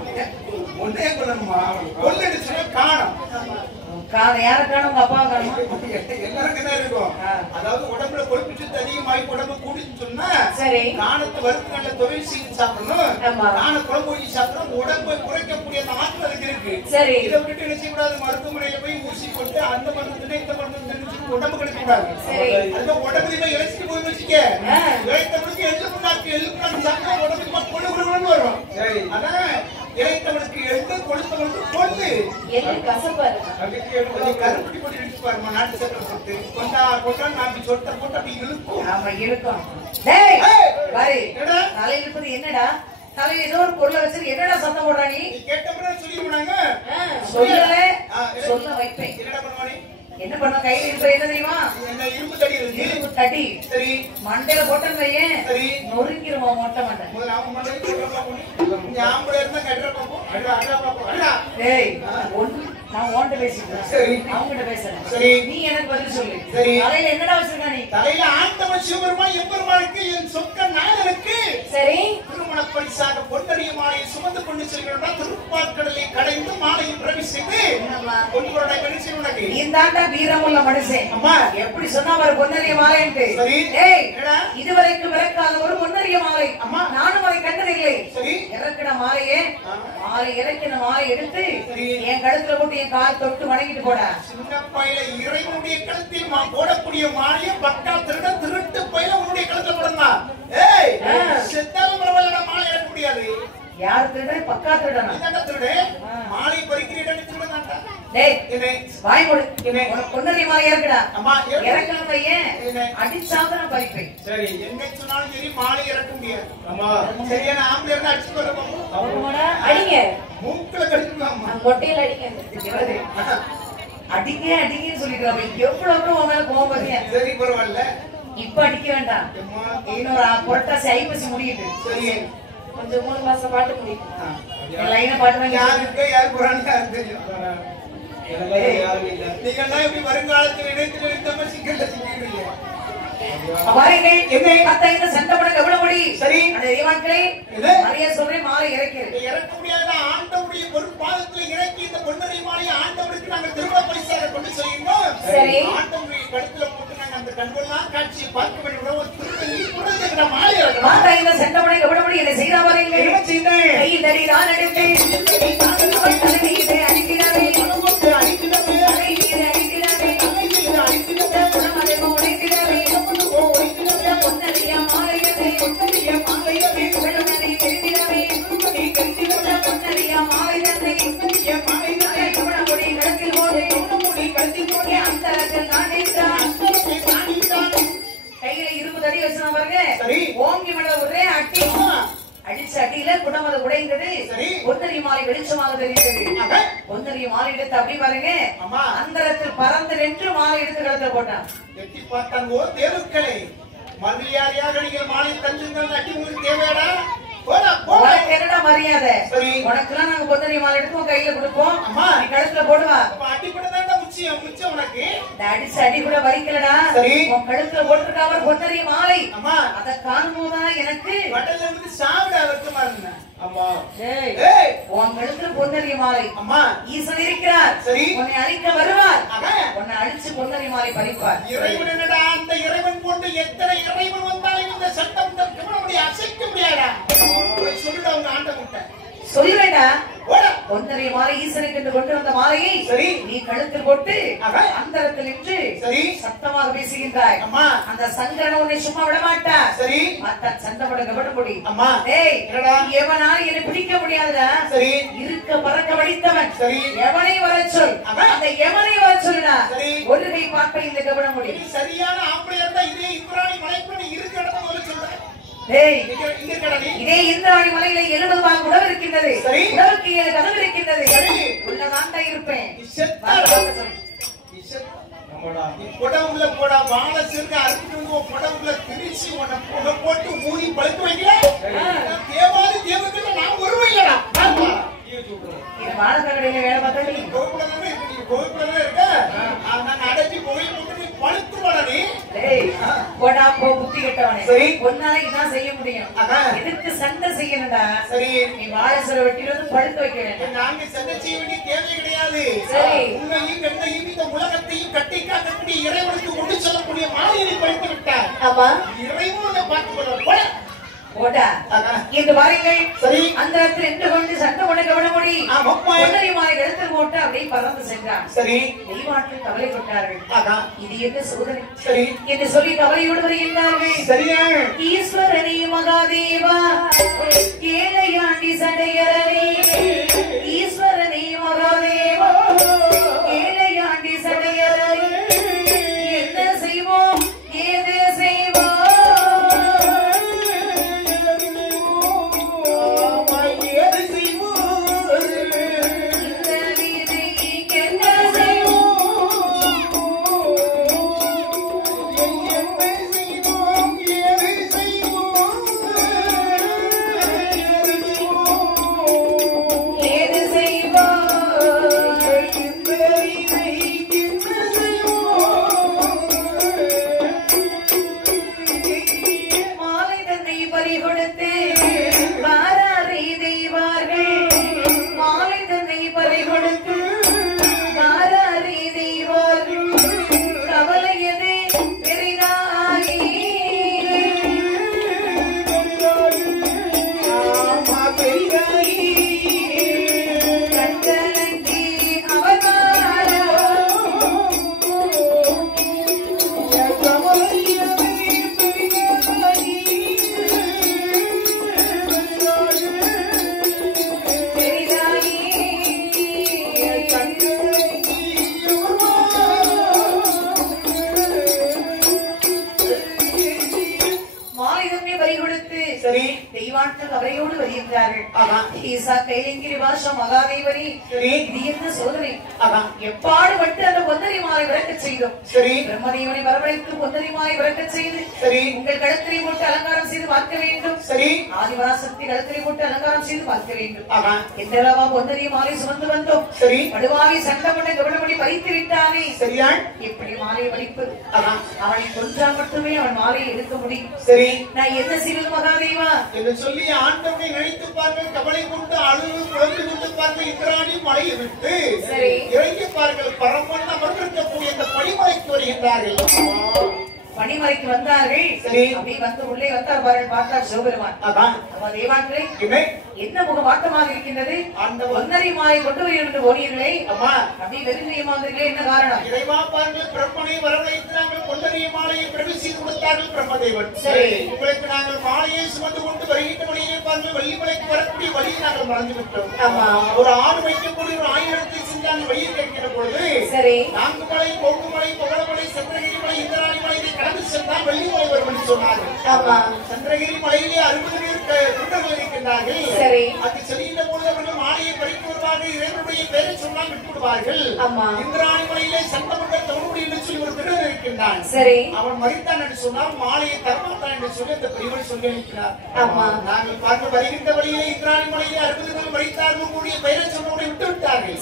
ஒன்னே கொல்லணுமா? கொள்ளு சொன்னா காணம். யார காணும்? உங்க அப்பா காணுமா? எல்லாருக்கும் தான் இருக்கும். அதாவது உடம்புல கொழுப்பு சத்து அதிகமாகி உடம்பு கூடின்னு சொன்னா சரி காணத்தை வறுத்து நல்ல தொழில் செய்து சாப்பிடணும். காண குழம்பு ஊற்றி சாப்பிடணும். உடம்பை குறைக்கக்கூடிய அந்த ஆற்றல் அதுக்கு இருக்கு. சரி. இதை விட்டு என்ன செய்யக்கூடாது? மருத்துவமனையில போய் ஊசி போட்டு அந்த மருந்து இந்த மருந்து உடம்பு கிடைக்க கூடாது. அதுக்கு உடம்புல போய் இழைச்சிட்டு போய் வச்சுக்க. இழைத்தவனுக்கு எள்ளு புண்ணாக்கு சாப்பிட்டா உடம்புக்கு கொண்டு வரும். அதான் இழைத்தவனுக்கு எள்ளு, கொளுத்தவனுக்கு கொள்ளு. எள்ளு கசப்பா இருக்கு. கருப்பட்டி போட்டு இடிச்சு பாருமா, நாட்டு சக்கரை போட்டு கொண்டா கொண்டா நாட்டி சொட்ட போட்டு அப்படி இழுக்கும். ஆமா இருக்கும். டேய் பாரு, தலை இழுப்பது என்னடா? தலையில ஏதோ ஒரு பொருளை வச்சு என்னடா சத்தம் போடுறா நீ? கேட்டப்ப சொல்லிடுவாங்க. சொல்லல சொல்ல வைப்பேன். என்னடா பண்ணுவானே? என்ன பண்ண? கையில இருப்ப என்ன தெரியுமா? என்ன இரும்பு தடி இருக்கு. இரும்பு தடி. சரி. மண்டையில போட்டேன்னு வையேன். சரி. நொறுங்கிருமா மொட்டை மண்டை. முதல்ல அவன் மண்டையில போடுறப்பா போடு. நீ ஆம்பளை இருந்தா கட்டுற பாப்போம். அடடா அடடா பாப்போம். அடடா. டேய் நான் ஓண்ட பேசிட்டேன். சரி. அவங்கிட்ட பேசுறேன். சரி. நீ எனக்கு பதில் சொல்லு. சரி. தலையில என்னடா வச்சிருக்கா நீ? தலையில ஆண்டவன் சிவபெருமான் எம்பெருமானுக்கு என் சொக்க நாயனுக்கு சரி திருமண பரிசாக பொன்னரிய மாலையை சுமந்து கொண்டு செல்கிறோம். திருப்பாற்கடலை கடைந்து மாலையை பிரவேசித்து கொண்டு வர கணிச்சு உனக்கு இந்தாண்டா வீரமுள்ள மனுஷன். அம்மா எப்படி சொன்னா பாரு பொன்னரிய மாலைன்ட்டு. சரி. ஏய் இதுவரைக்கும் இறக்காத ஒரு பொன்னரிய மாலை. அம்மா நானும் அதை கண்டதில்லை. சரி. இறக்கின மாலையே மாலை இறக்கின மாலை எடுத்து என் கழுத்துல போட்டு என் கால் தொட்டு வணங்கிட்டு போட. சின்ன பையில இறைவனுடைய கழுத்தில் போடக்கூடிய மாலையை பக்கா திருட்டு பையில உன்னுடைய கழுத்துல போடுமா? ஏய் செத்தாலும் பரவாயில்ல, மாலை இறக்க முடியாது. யாரு திருட? பக்கா திருடனா? இதாண்டா திருடு. மாலை பறிக்கிறீடன்னு திருடனாண்டா. டேய் என்ன வாய் மூடு. உனக்கு பொன்னரி மாலை இறக்குடா. அம்மா இறக்கணும் பையன். அடிச்சாத நான் பறிப்பேன். சரி. எங்க சொன்னாலும் சரி மாலை இறக்க முடியாது. அம்மா சரியான ஆம்பளை இருந்தா அடிச்சு கொள்ள பாப்போம். அவங்களோட அடிங்க. மூக்குல கடிச்சுக்கலாமா? மொட்டையில அடிங்க. அடிங்க அடிங்கன்னு சொல்லிக்கிறாங்க. எவ்வளவு உன் மேல கோவம் பாருங்க. சரி பரவாயில்ல. இப்ப அடிக்க வேண்டாம். இன்னொரு புரட்டாசி ஐப்பசி முடியுது. சரி. கொஞ்சம் 3 மாசம் பாட்டு முடியும். லைனா பாட்டு யாரு இருக்க யாரு புராணம் யாரு தெரியும். நீங்க எல்லாம் எப்படி வருங்காலத்தில் இணைத்து இந்த மாதிரி சிக்கல்ல சிக்கிடுறீங்க. பாருங்க என்ன கத்தையில சண்டை போட கவனப்படி. சரி. அந்த இறைவாக்களே நிறைய சொல்றேன். மாலை இறக்கிறது. இறக்க முடியாத ஆண்டவருடைய பொறுப்பாதத்துல இறக்கி இந்த பொன்னரி மாலையை ஆண்டவருக்கு நாங்கள் திருமண பரிசாக கொண்டு செல்கிறோம். சரி. ஆண்டவருடைய கழுத்துல போட்டு நாங்க அந்த கண்கொள்ளா காட்சியை பார்க்க வேண்டும். ஒரு திருத்தணி புறதுக்கு மாலை இறக்கணும். கத்தையில சண்டை போட கவனப்படி. என்ன செய்யறா பாருங்க. என்ன செய்தேன்? கை தடி நான் எடுத்தேன். தலையிலே அடிக்கிறாரே. அடிக்கிறாரே. அடிக்கிறாரே. அடிக்கிறாரே. குணமலை உடைக்கிறாரே. பொன்னரிய மாலையதே. பொன்னரிய மாலையதே. குணமலை தெரிகிறாரே. பொன்னரிய மாலையதே. பொன்னரிய மாலையதே. குணமுடி கழுத்தில் போடு. குணமுடி கழுத்தில் போடு. அந்தரத்தில் நாணித்தான். அந்தரத்தில் நாணித்தான். கையில இரும்பு தடி வச்சுனா பாருங்க. சரி. ஓங்கி மட ஒரே அடி. அடிச்ச அடியில குணமலை உடைந்தது. பொன்னரிய மாலை வெளிச்சமாக தெரிந்தது. பொன்னரிய மாலை எடுத்து அப்படி பாருங்க. அந்தரத்தில் பறந்து நின்று மாலை எடுத்து கழுத்துல போட்டான். எட்டி பார்த்தான். ஓ தேவர்களே, மரியாதையாக நீங்கள் மாலை தந்துங்கள். அடி உங்களுக்கு தேவையாடா? என்னடா மரியாதை? உனக்குலாம் நாங்க பொன்னரிய மாலை எடுத்து கையில கொடுப்போம். நீ கழுத்துல போடுவா. அடிப்படா முச்சியம் முச்சம் உனக்கு. அடிச்ச அடி கூட வலிக்கலடா. உன் கழுத்துல போட்டிருக்காம பொன்னரிய மாலை. அதை காணும்போதுதான் எனக்கு வடல இருந்து சாவிட வருத்தமா இருந்தேன். அம்மா ஏய் உன் கழுத்துல பொன்னரிய மாலை. அம்மா ஈசன் இருக்கிறார். சரி. உன்னை அழிக்க வருவார். உன்னை அழிச்சு பொன்னரிய மாலை பறிப்பார். இறைவன் என்னடா? அந்த இறைவன் போட்டு எத்தனை இறைவன் வந்தாலும் இந்த சட்டம் அசைக்க முடியாதா? சொல்லுடா உங்க ஆண்ட முட்டை. சொல்லுவேடா. பொன்னரிய மாலை ஈசனுக்கு கொண்டு வந்த மாலையை சரி நீ கழுத்தில் போட்டு அந்தரத்தில் நின்று சரி சத்தமாக பேசுகின்றாய். அம்மா அந்த சங்கரன் உன்னை சும்மா விட மாட்டா. சரி மத்த சண்டை போட கபடப்படி. அம்மா டேய் எவனா என்னை பிடிக்க முடியாதுடா. சரி இருக்க பறக்க வடித்தவன். சரி எவனை வர சொல். அந்த எவனை வர சொல்லுடா. சரி ஒரு கை பார்ப்ப இந்த கபட முடி. சரியான ஆம்பளையா இருந்தா இதே இந்திராணி மலைக்குள்ள இருக்க இடத்துல வர சொல்ற. இதே இந்திராணி மலையில 70 பாகம் உணவு இருக்கின்றது. உணவுக்கு 7 கதவு இருக்கின்றது. உள்ளதான் இருப்பேன். உடம்புல போடா வாழ சேர்ந்து அறுத்து உடம்புல திரிச்சு வீசி உன்னை போட்டு மூடி பழுத்து வைக்கல தேவாதி தேவர்கள் நான் வருவையிலடா இது வாழக்கடையில வேலை பார்த்தா நீ கோவிப்புல இருக்க நான் அடைச்சி கோவில் போட்டு பழுத்து வளரி போடா போ புத்தி கட்டவனே சரி ஒன்னால இதான் செய்ய முடியும் இதுக்கு சண்டை செய்யணும்டா சரி நீ வாழை சில வெட்டில வந்து பழுக்க வைக்க வேண்டும் நாங்க சண்டை செய்ய வேண்டிய தேவை கிடையாது சரி உன்னையும் என்னையும் இந்த உலகத்தையும் கட்டி காக்கக்கூடிய இறைவனுக்கு கொண்டு செல்லக்கூடிய மாலையை பழுத்து விட்டார் ஆமா இறைவனை பார்த்து கொள்ள போடா இந்த வாருங்கள் சரி அந்த இடத்துல நின்று கொண்டு சண்டை உனக்கு விட முடியும் பொன்னரிமாய் எடுத்து போட்டு அப்படியே பறந்து சென்றான் சரி தெய்வாட்டில் கவலைப்பட்டார்கள் இது என்ன சோதனை சரி என்று சொல்லி கவலையோடு வருகின்றார்கள் சரியா ஈஸ்வரனே மகாதேவா ஏழையாண்டி சடையரனே ஈஸ்வரனே மகாதேவா ஏழையாண்டி சடையரனே என்ன செய்வோம் ஏது செய்வோம் கவலையோடு வருகின்றார்கள் ஈசா கைலிங்கிரி பாஷா மகாதேவனி இது என்ன சோதனை எப்பாடு பட்டு அந்த பொன்னரி மாலை விளக்க செய்தோம் பிரம்மதேவனை வரவழைத்து பொன்னரி மாலை விளக்க செய்து உங்கள் கழுத்திரை போட்டு அலங்காரம் செய்து பார்க்க வேண்டும் ஆதிபராசக்தி கழுத்திரை போட்டு அலங்காரம் செய்து பார்க்க வேண்டும் என்றளவா பொன்னரி மாலை சுமந்து வந்தோம் படுவாவி சண்டமனை கவனப்படி பறித்து விட்டானே எப்படி மாலை வலிப்பது அவனை கொன்றால் மட்டுமே அவன் மாலையை எடுக்க முடியும் நான் என்ன செய்வது மகாதேவா என்று சொல்லி ஆண்டவனை நினைத்து பாருங்கள் கவலை கொண்டு அழுது குழம்பு கொண்டு பாருங்கள் இந்திராணி மலையை விட்டு இறங்கி பாருங்கள் பரம்பன் அமர்ந்திருக்கக்கூடிய இந்த பனிமலைக்கு வருகின்றார்கள் பனிமலைக்கு வந்தார்கள் அப்படி வந்து உள்ளே வந்தார் பாருங்கள் பார்த்தார் சிவபெருமான் தேவான்களே என்ன முகமாட்டமாக இருக்கின்றது அந்த ஒன்னரை மாலை கொண்டு வருகின்ற ஓடியர்களே அப்படி வெறுமையமாக என்ன காரணம் இறைவா பாருங்கள் பிரம்மனை வரவழைத்து நாங்கள் பொன்னரிய மாலையை பிரவேசி கொடுத்தார்கள் பிரம்மதேவன் உங்களுக்கு நாங்கள் மாலையை சுமந்து கொண்டு வருகின்ற வழியை பாருங்கள் வெள்ளிமலைக்கு வரக்கூடிய வழியை நாங்கள் மறந்து விட்டோம் ஒரு ஆறு வைக்கக்கூடிய ஒரு ஆயிரத்தை சிந்தாங்க வழியை கேட்கிற பொழுது நான்கு மலை கொங்கு மலை புகழமலை சந்திரகிரி மலை இந்திராணி மலை கடந்து சென்றால் வெள்ளிமலை வரும் சொன்னார்கள் சந்திரகிரி மலையிலே 60 பேர் குண்டர்கள் இருக்கின்றார்கள் அது செல்கின்ற பொழுது அவர்கள் மாலையை பறித்து வருவார்கள் இறைவனுடைய பெயரை சொன்னால் விட்டுவிடுவார்கள் இந்திராணி மலையிலே சண்டமன்ற தவறுபடி என்று சொல்லி ஒரு திருடன் இருக்கின்றான் அவன் மறித்தான் என்று சொன்னால் மாலையை தரமாட்டான் என்று சொல்லி அந்த பெரியவனை சொல்லி அனுப்பினார் நாங்கள் பார்க்க வருகின்ற வழியிலே இந்திராணி மலையிலே 60 பேர் மறித்தார்கள் கூடிய பெயரை சொன்னவனை விட்டு விட்டார்கள்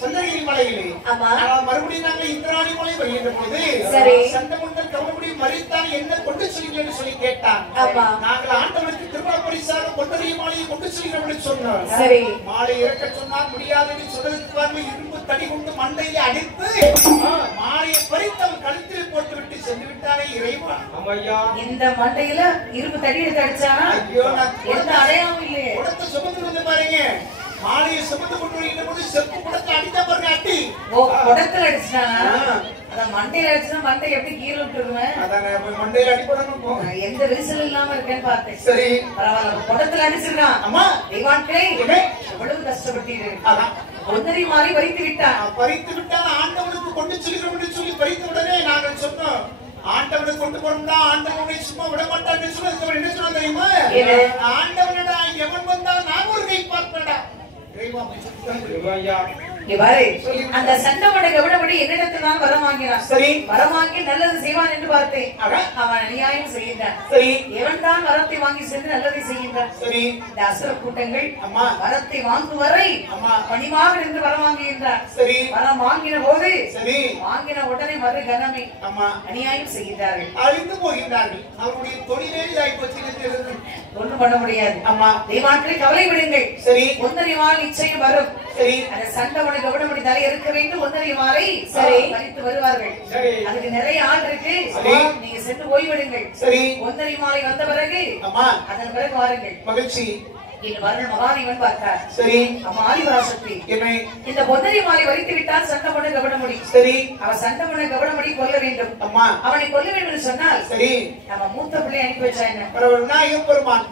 சந்திரகிரி மலையிலே ஆனால் மறுபடியும் நாங்கள் இந்திராணி மலை வருகின்ற பொழுது சண்டமன்ற தவறுபடி மறித்தான் என்ன கொண்டு செல்கிறேன் என்று சொல்லி கேட்டான் நாங்கள் ஆண்டவனுக்கு திருமண பரிசாக பொன்னரிய மாலையை கொண்டு செல்கிறோம் என்று சொன்னார் மாலை இறக்க சொன்னால் முடியாது என்று சொன்னதுக்கு பாருங்க இரும்பு தடி கொண்டு மண்டையை அடித்து மாலையை பறித்து அவன் கழுத்தில் போட்டு விட்டு சென்று விட்டாரே இறைவா இந்த மண்டையில இரும்பு தடி எடுத்து அடிச்சானா எந்த அடையாளம் இல்லையே உடத்தை சுமந்து வந்து பாருங்க மாலையை சுமந்து கொண்டு வருகின்ற போது செப்பு குடத்தை அடித்தா பாருங்க அடி குடத்துல அடிச்சானா அதான் மண்டையில அடிச்சுனா மண்டை எப்படி கீழே விட்டுருவேன் மண்டையில அடிப்படணும் எந்த விரிசல் இல்லாம இருக்கேன்னு பார்த்தேன் பரவாயில்ல குடத்துல அடிச்சிருக்கான் தெய்வான்களே எவ்வளவு கஷ்டப்பட்டீர்கள் பொன்னரி மாலை பறித்து விட்டான் ஆண்டவனுக்கு கொண்டு செல்கிறோம் என்று சொல்லி பறித்த உடனே நாங்கள் சொன்னோம் ஆண்டவனை கொண்டு போறோம்டா ஆண்டவனை சும்மா விட மாட்டான்னு சொன்னதுக்கு என்ன சொன்ன தெரியுமா ஆண்டவனடா எவன் வந்தா நான் ஒரு கை பார்ப்பேன்டா இவ்வாறு அந்த சண்டமனை கவனப்படி என்னிடத்தில் தான் வரம் வாங்கினான். சரி. வரம் வாங்கி நல்லது செய்வான் என்று பார்த்தேன். அவன் அநியாயம் செய்கின்றான். சரி. எவன் தான் வரத்தை வாங்கி சென்று நல்லதை செய்கின்றான். சரி. இந்த அசுர கூட்டங்கள் அம்மா வரத்தை வாங்கும் வரை அம்மா பணிவாக நின்று வரம் வாங்குகின்றார். சரி. வரம் வாங்கின போது சரி. வாங்கின உடனே மறு கணமே அம்மா அநியாயம் செய்கின்றார்கள். அழிந்து போகின்றார்கள். அவருடைய தொழிலே இதாகி போச்சு. ஒண்ணும் பண்ண முடியாது. அம்மா தெய்வாக்களை கவலை விடுங்கள். சரி. ஒன்றறிவால் நிச்சயம் வரும். சரி. அந்த சண்டவனை கவனப்படி தலை இருக்க வேண்டும். ஒன்றறிவாரை சரி பறித்து வருவார்கள். சரி. அதுக்கு நிறைய ஆள் இருக்கு. சரி. நீங்க சென்று ஓய்விடுங்கள். சரி. ஒன்றறிவாரை வந்த பிறகு அம்மா அதன் பிறகு வாருங்கள். மகிழ்ச்சி. இன்று வருண் மகாதேவன் பார்த்தார். சரி. அம்மா ஆதிபராசக்தி என்னை இந்த பொன்னரி மாலை வரித்து விட்டால் சண்டமனை கவனமுடி. சரி. அவன் சண்டமனை கவனமுடி கொல்ல வேண்டும். அம்மா அவனை கொல்ல வேண்டும் என்று சொன்னால் சரி. நம்ம மூத்த பிள்ளை அனுப்பி வச்சாங்க. விநாயகப் பெருமான்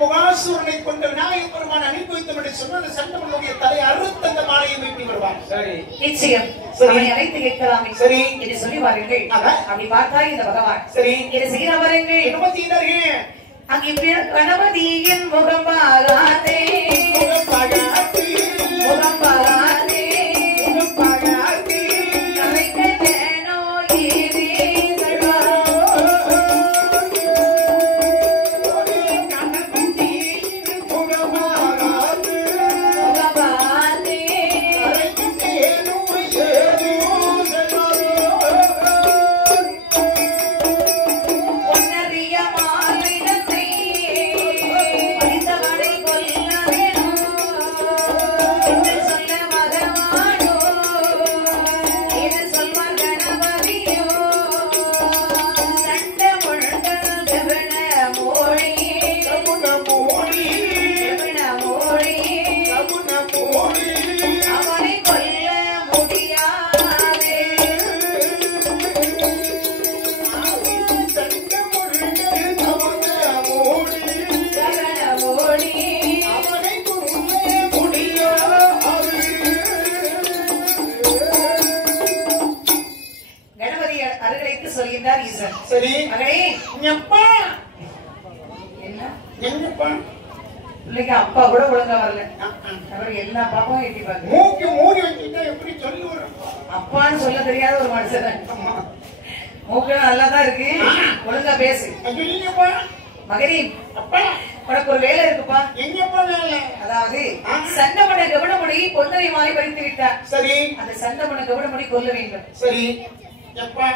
முகாசுரனை கொண்ட விநாயகப் பெருமான் அனுப்பி வைத்தோம் என்று சொன்ன அந்த சண்டமனுடைய தலை அறுத்த அந்த மாலையை மீட்டி வருவான். சரி. நிச்சயம் அவனை அழைத்து கேட்கலாமே. சரி என்று சொல்லி வாருங்கள். அப்படி பார்த்தா இந்த பகவான் சரி இதை செய்ய வாருங்கள். கணபதியினர்கள் அங்கே கணபதியின் முகம் பாராதே முகம் பாராதே முகம் பாராதே முகம் பாராதே கலைக்கனோ ஏதே சரி மகனே அப்பா என்ன எங்கப்பா பிள்ளைக்கு அப்பா கூட ஒழுங்கா வரல. அவர் எல்லா பாப்பாவும் எட்டி பாக்கு மூக்கு மூடி வச்சுட்டா எப்படி சொல்லி வரும்? அப்பான்னு சொல்ல தெரியாத ஒரு மனுஷன். மூக்கு நல்லா தான் இருக்கு. ஒழுங்கா பேசு. மகனே அப்பா உனக்கு ஒரு வேலை இருக்குப்பா. எங்கப்பா வேலை? அதாவது சண்டமனை கவனமுடி பொன்னரை மாலை பறித்து விட்டார். சரி. அந்த சண்டமனை கவனமுடி கொல்ல வேண்டும். சரி. எப்பா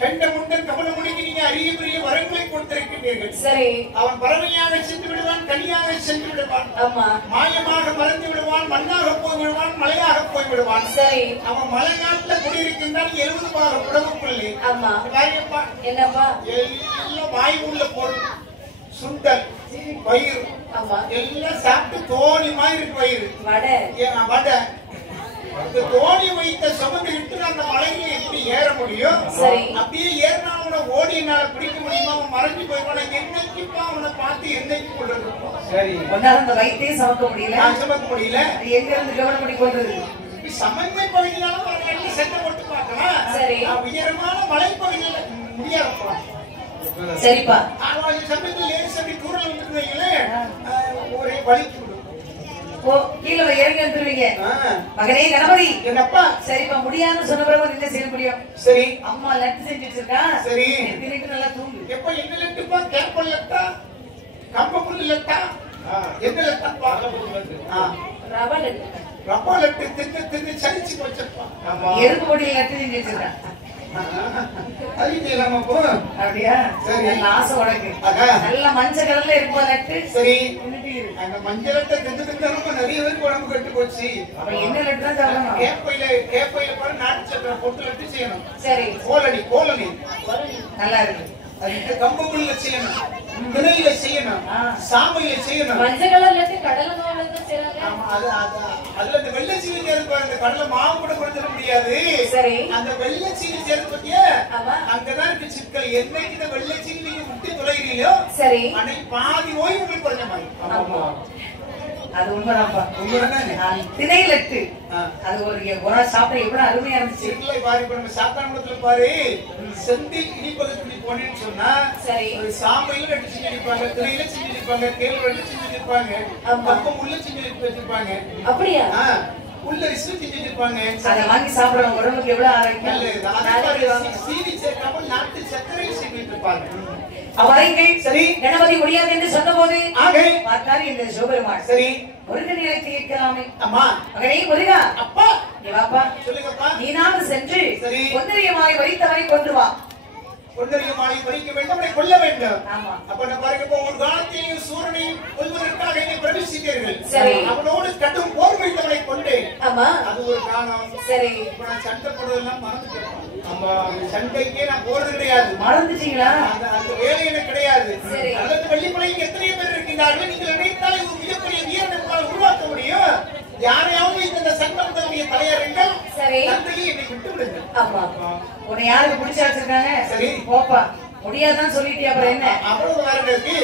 செண்ட முண்டன் கவனமுடிக்கு நீங்க அரிய பெரிய வரங்களை கொடுத்திருக்கின்றீர்கள். சரி. அவன் பறவையாக சென்று விடுவான், கனியாக சென்று விடுவான். ஆமா. மாயமாக மறந்து விடுவான், மண்ணாக போய் விடுவான், மலையாக போய் விடுவான். சரி. அவன் மலை நாட்டுல குடியிருக்கின்றான் 70 பாக உடம்புக்குள்ளே. ஆமா. வாரியப்பா என்னப்பா எல்லாம் வாய் உள்ள பொருள் சுண்டல் வயிறு ஆமா எல்லாம் சாப்பிட்டு தோணி மாதிரி இருக்கு வயிறு. வடை வடை இந்த தோணி வைத்த சுமந்துகிட்டு அந்த மலையில எப்படி ஏற முடியும்? சரி. அப்படியே ஏறினா அவனை ஓடி என்னால பிடிக்க முடியுமா? அவன் மறைஞ்சு போய்வான. என்னைக்குப்பா அவனை பார்த்து என்னைக்கு கொள்றது? சரி. ஒன்னால அந்த வயிற்றையே சமக்க முடியல. சமக்க முடியல. எங்க இருந்து கவனப்படி கொள்றது? சமன்மை பகுதியினாலும் ஒரு ரெண்டு செட்டை போட்டு பார்க்கலாம். சரி. உயரமான மலை பகுதியில முடியாதுப்பா. சரிப்பா. சமயத்தில் லேஸ் அப்படி தூரல் வந்துருவீங்களே ஒரே வலிக்கு விடும். கீழே இறங்கி வந்துருவீங்க. மகனே கணபதி என்னப்பா? சரிப்பா முடியாதுன்னு சொன்ன பிறகு என்ன செய்ய முடியும்? சரி. அம்மா லட்டு செஞ்சு வச்சிருக்கா. சரி. தின்னுட்டு நல்லா தூங்கு. எப்ப என்ன லட்டுப்பா? கேப்பல் லட்டா, கம்பப்புல் லட்டா, என்ன லட்டாப்பா? ரவா லட்டு. ரவா லட்டு தின்னு தின்னு சலிச்சு வச்சிருப்பா. எறும்பு பொடியில் லட்டு செஞ்சு வச்சிருக்கா. அப்படியா? நல்ல ஆசை உனக்கு. நல்ல மஞ்சள் கலர்ல இருக்கும் லட்டு. சரி. அந்த மஞ்சள் லட்டை தின்னு தின்னு நிறைய பேருக்கு உடம்பு கட்டு போச்சு. அப்ப என்ன லட்டு தான் சாப்பிடணும்? கேப்பையில பாரு நாட்டு சக்கரை போட்டு லட்டு செய்யணும். சரி. கோலனி நல்லா இருக்கு. அதுக்கு கம்புக்குள்ள செய்யணும், திணையில செய்யணும், சாமையில செய்யணும். மஞ்சள் கலர்ல இருந்து கடலை மாவுல இருந்து செய்றாங்க. ஆமா அதுல அந்த வெள்ளை சீனி சேர்த்து அந்த கடலை மாவு கூட கொடுத்துட முடியாது. சரி. அந்த வெள்ளை சீனி சேர்த்து பத்தியா அங்கதான் இருக்கு சிக்கல். என்னைக்கு இந்த வெள்ளை சீனி நீங்க விட்டு தொலைகிறீங்களோ சரி அன்னைக்கு பாதி ஓய்வு உங்களுக்கு குறைஞ்ச மாதிரி. அது உண்மைதான்ப்பா. திணை லட்டு அது ஒரு நாள் சாப்பிட எவ்வளவு அருமையா இருந்துச்சு. பாரு இப்ப நம்ம சாத்தாங்குளத்துல பாரு செந்தி இனிப்பதற்கு போனேன்னு சொன்னா சரி சாமையில லட்டு செஞ்சு இருப்பாங்க, திணையில செஞ்சு இருப்பாங்க, கேள்வி லட்டு செஞ்சு இருப்பாங்க, பக்கம் உள்ள செஞ்சு வச்சிருப்பாங்க. அப்படியா? உள்ள ரிசர்ச் செஞ்சுட்டு இருப்பாங்க. அதை வாங்கி சாப்பிடுறவங்க உடம்புக்கு எவ்வளவு ஆரோக்கியம். சீனி சேர்க்காமல் நாட்டு சர்க்கரை சேர்த்து இருப்பாங்க. அவரைகள் சரி கணபதி முடியாது என்று சொன்ன போது ஆக பார்த்தாரு இந்த சிவபெருமான். சரி முருகன் நிலைத்து கேட்கலாமே. அம்மா மகனே முருகா, அப்பா நீ வாப்பா, சொல்லுங்கப்பா. நீனாவது சென்று சரி பொன்னரியமாய் வைத்தவரை கொண்டு வா. பொன்னரியமாய் பறிக்க வேண்டும், அவனை கொல்ல வேண்டும். ஆமா. அப்ப நான் பாருங்க, ஒரு காலத்திலேயும் சூரனையும் கொல்வதற்காக என்னை பிரவேசித்தீர்கள். சரி. அவனோடு கட்டும் போர் வைத்தவனை கொண்டேன். ஆமா. அது ஒரு காலம். சரி. இப்ப நான் சண்டை போடுறதெல்லாம் மறந்துட்டேன். ஆமா, சண்டைக்கே நான் போறது கிடையாது. மறந்துட்டீங்களா? அந்த வேலை எனக்கு கிடையாது. சரி. அல்லது வெள்ளிமலைக்கு எத்தனை பேர் இருக்கின்றார்கள்? நீங்கள் நினைத்தால் இது மிகப்பெரிய வீரன் நம்மால் உருவாக்க முடியும். யாரையாவது இந்த சங்கமத்தினுடைய தலையர்கள் சரி தந்தையை என்னை விட்டு விடுங்க. ஆமா. உன்னை யாருக்கு பிடிச்சா வச்சிருக்காங்க? சரி போப்பா, முடியாதான் சொல்லிட்டு அப்புறம் என்ன? அவ்வளவு வாரங்களுக்கு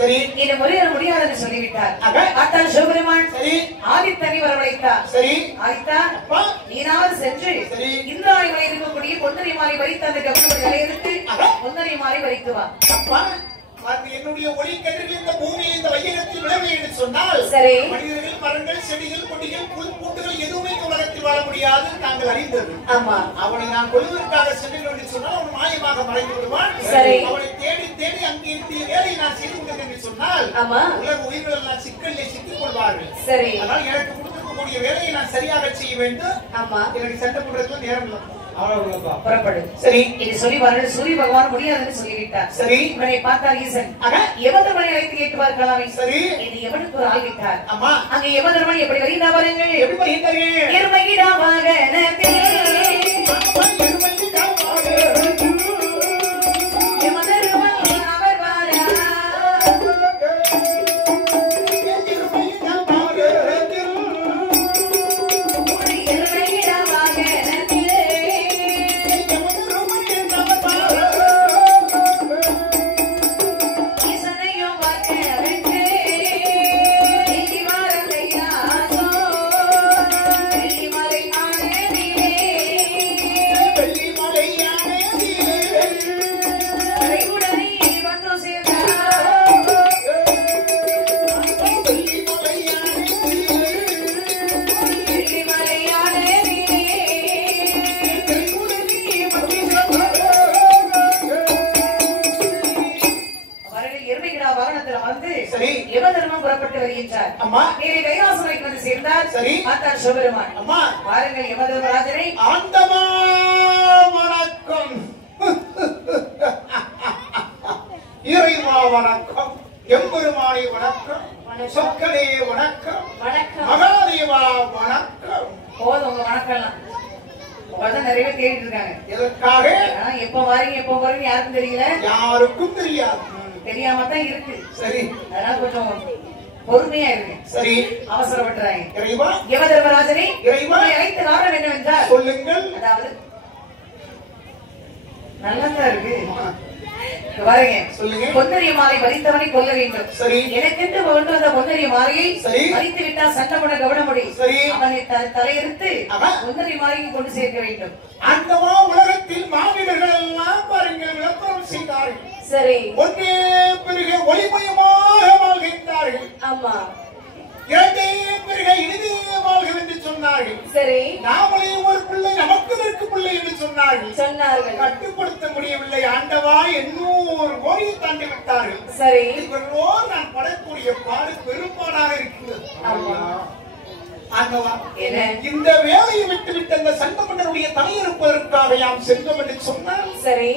சரி இந்த முருகன் முடியாதுன்னு சொல்லிவிட்டார். பார்த்தால் சிவபெருமான் சரி ஆதித்தனை வரவழைத்தார். சரி ஆதித்தா, நீனாவது சென்று சரி இந்திராயமலை இருக்கக்கூடிய பொன்னரி மாலை வரித்து அந்த கவனங்களை எடுத்து பொன்னரி மாலை வரித்து வா. அப்பா, என்னுடைய ஒளி கதிர்கள் இந்த பூமியில் இந்த வையகத்தில் விளைவு என்று சொன்னால் சரி மனிதர்கள், மரங்கள், செடிகள், கொடிகள், புல் பூண்டுகள் எதுவுமே இந்த உலகத்தில் வாழ முடியாது நாங்கள் அறிந்தது. ஆமா. அவனை நான் கொள்வதற்காக சென்றேன் என்று சொன்னால் அவன் மாயமாக மறைந்து விடுவான். சரி. அவனை தேடி தேடி அங்கே இருந்த வேலையை நான் செய்து கொண்டேன் என்று சொன்னால் ஆமா உலக உயிர்கள் எல்லாம் சிக்கலிலே சிக்கிக் கொள்வார்கள். சரி. அதனால் எனக்கு கொடுத்திருக்கக்கூடிய வேலையை நான் சரியாக செய்ய வேண்டும். ஆமா, எனக்கு சண்டை போடுறதுக்கு நேரம் இல்லை. புறப்படு. சரி இது சொல்லி வரது சூரிய பகவான் முடியாதுன்னு சொல்லிவிட்டார். சரி இவனை பார்த்தார் ஈசன். யமதர்மனை அழைத்து கேட்டு பார்க்கலாமே. சரி இது எவனுக்கு ஒரு ஆள் விட்டார். ஆமா. அங்கே யமதர்மன் எப்படி வருகிறா பாருங்கள். எப்படி வருகிறார்கள்? எருமையிடா வாகனத்தே யமதர்மன் அவர் வாரா. எருமையிடா வாகனத்தே ஈசனையும் வாக்கவென்றே நீதிவாரத்தையா சோ வெள்ளிமலை ஆனதிலே கரைவுடனே வந்து சேர்ந்தார். வெள்ளிமலை ஆனதிலே அவர்கள் எருமைகிடா வாகனத்தில் வந்து சரி. யமதர்மன் புறப்பட்டு வருகின்றார். அம்மா. நேரே கைலாசமலைக்கு வந்து சேர்ந்தார். சரி. பார்த்தார் சிவபெருமான். அம்மா, பாருங்கள் யமதர்மராஜனை. ஆண்டவா வணக்கம், இறைவா வணக்கம், எம்பெருமானே வணக்கம், சொக்கனே வணக்கம், வணக்கம். மகாதேவா வணக்கம். போதும் உங்க வணக்கம்லாம். உங்கள்தான் நிறைய பேர் தேடிட்டு இருக்காங்க. எதற்காக? ஆனா, எப்ப வாரீங்க எப்ப போறீங்க யாருக்கும் தெரியல. யாருக்கும் தெரியாது. தெரியாம தான் இருக்கு. சரி அதனால கொஞ்சம் பொறுமையா இருக்கு. சரி அவசரப்பட்டுறாங்க. இறைவா, யமதர்மராஜனை இறைவா, அழைத்து காரணம் என்னவென்றால் சொல்லுங்கள். அதாவது நல்லதா இருக்கு. பாருங்க, சொல்லுங்க. பொன்னரிய மாலை வரித்தவனை கொல்ல வேண்டும். சரி. எனக்கென்று கொண்டு வந்த பொன்னரிய மாலையை சரி. வரித்து விட்டால் சண்டை போட கவனமுடி. சரி. அவனை தலையெடுத்து அவன் பொன்னரிய மாலையை கொண்டு சேர்க்க வேண்டும். ஆண்டவா, உலகத்தில் மாநிலர்கள் எல்லாம் பாருங்கள் விளம்பரம் செய்தார்கள். சரி. ஒன்றே பிறகு ஒளிமயமாக வாழ்கின்றார்கள். ஆமா. இரண்டே பிறகு இனிதே வாழ்க என்று சொன்னார்கள். சரி. நாமளே ஒரு பிள்ளை நமக்கு இதற்கு பிள்ளை என்று சொன்னார்கள். கட்டுப்படுத்த முடியவில்லை. ஆண்டவா, 800 கோடியை தாண்டி விட்டார்கள். சரி. இவர்களோ நான் படக்கூடிய பாடு பெரும்பாடாக இருக்கிறது. ஆண்டவா, இந்த வேலையை விட்டுவிட்டு அந்த சங்கமன்னருடைய தலையிருப்பதற்காக யாம் சென்றோம் என்று சொன்னால் சரி.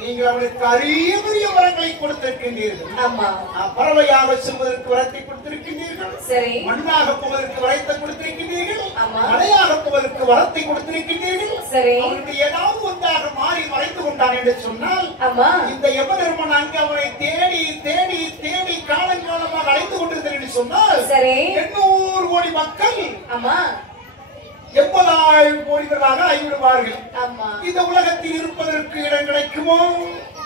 நீங்கள் அவனுக்கு அரிய பெரிய வரங்களை கொடுத்திருக்கின்றீர்கள். ஆமா. பறவையாக செல்வதற்கு வரத்தை கொடுத்திருக்கின்றீர்கள். சரி. மண்ணாக போவதற்கு வரத்தை கொடுத்திருக்கின்றீர்கள். ஆமா. மலையாக போவதற்கு வரத்தை கொடுத்திருக்கின்றீர்கள். சரி. அவனுடைய ஏதாவது ஒன்றாக மாறி மறைந்து கொண்டான் என்று சொன்னால் ஆமா. இந்த யமதர்மன் அங்கு அவனை தேடி தேடி தேடி காலங்காலமாக அழைத்து கொண்டிருந்தேன் என்று சொன்னால் சரி. 800 கோடி மக்கள் ஆமா 80,000 கோடிகளாக ஆகிவிடுவார்கள். ஆமா. இந்த உலகத்தில் இருப்பதற்கு இடம் கிடைக்குமோ?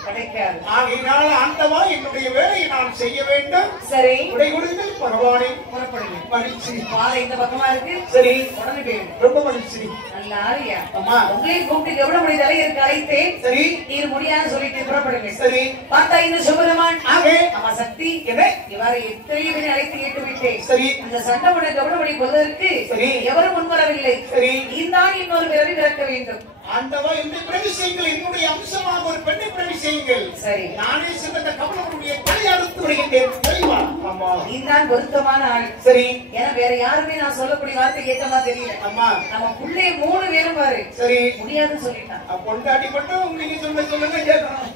கிடைக்காது. ஆகையினால் ஆண்டவா என்னுடைய வேலையை நான் செய்ய வேண்டும். சரி உடை கொடுத்து பகவானே புறப்படுங்க. மகிழ்ச்சி. பாதை இந்த பக்கமா இருக்கு. சரி உடனே போயிடுங்க. ரொம்ப மகிழ்ச்சி. நல்ல ஆரியா. அம்மா உங்களையும் கூப்பிட்டு எவ்வளவு முடிய தலையிற்கு அழைத்தேன். சரி நீர் முடியாது சொல்லிட்டு புறப்படுங்க. சரி பார்த்தா இந்த சுபரமான் ஆகே அம்மா சக்தி என்ன இவ்வாறு எத்தனையோ பேரை அழைத்து கேட்டு விட்டேன். சரி அந்த சண்டை உடனே கவனமணி கொள்வதற்கு சரி எவரும் முன்வரவில்லை. சரி நீதான் இன்னொரு பிறவி பிறக்க வேண்டும். ஆண்டவா இந்த பிறவி செய்யுங்கள். என்னுடைய அம்சமாக ஒரு பெண்ணை பிறவி செய்யுங்கள். சரி நானே சிறந்த கமலனுடைய தலை அறுத்து வருகின்றேன். தெளிவா அம்மா நீதான் பொருத்தமான ஆள். சரி ஏன்னா வேற யாருமே நான் சொல்லக்கூடிய வார்த்தை கேட்டமா தெரியல. அம்மா நம்ம புள்ளே 3 பேரும் பாரு சரி முடியாதுன்னு சொல்லிட்டான். பொண்டாட்டி மட்டும் நீங்க சொல்லுங்க கேட்கணும்.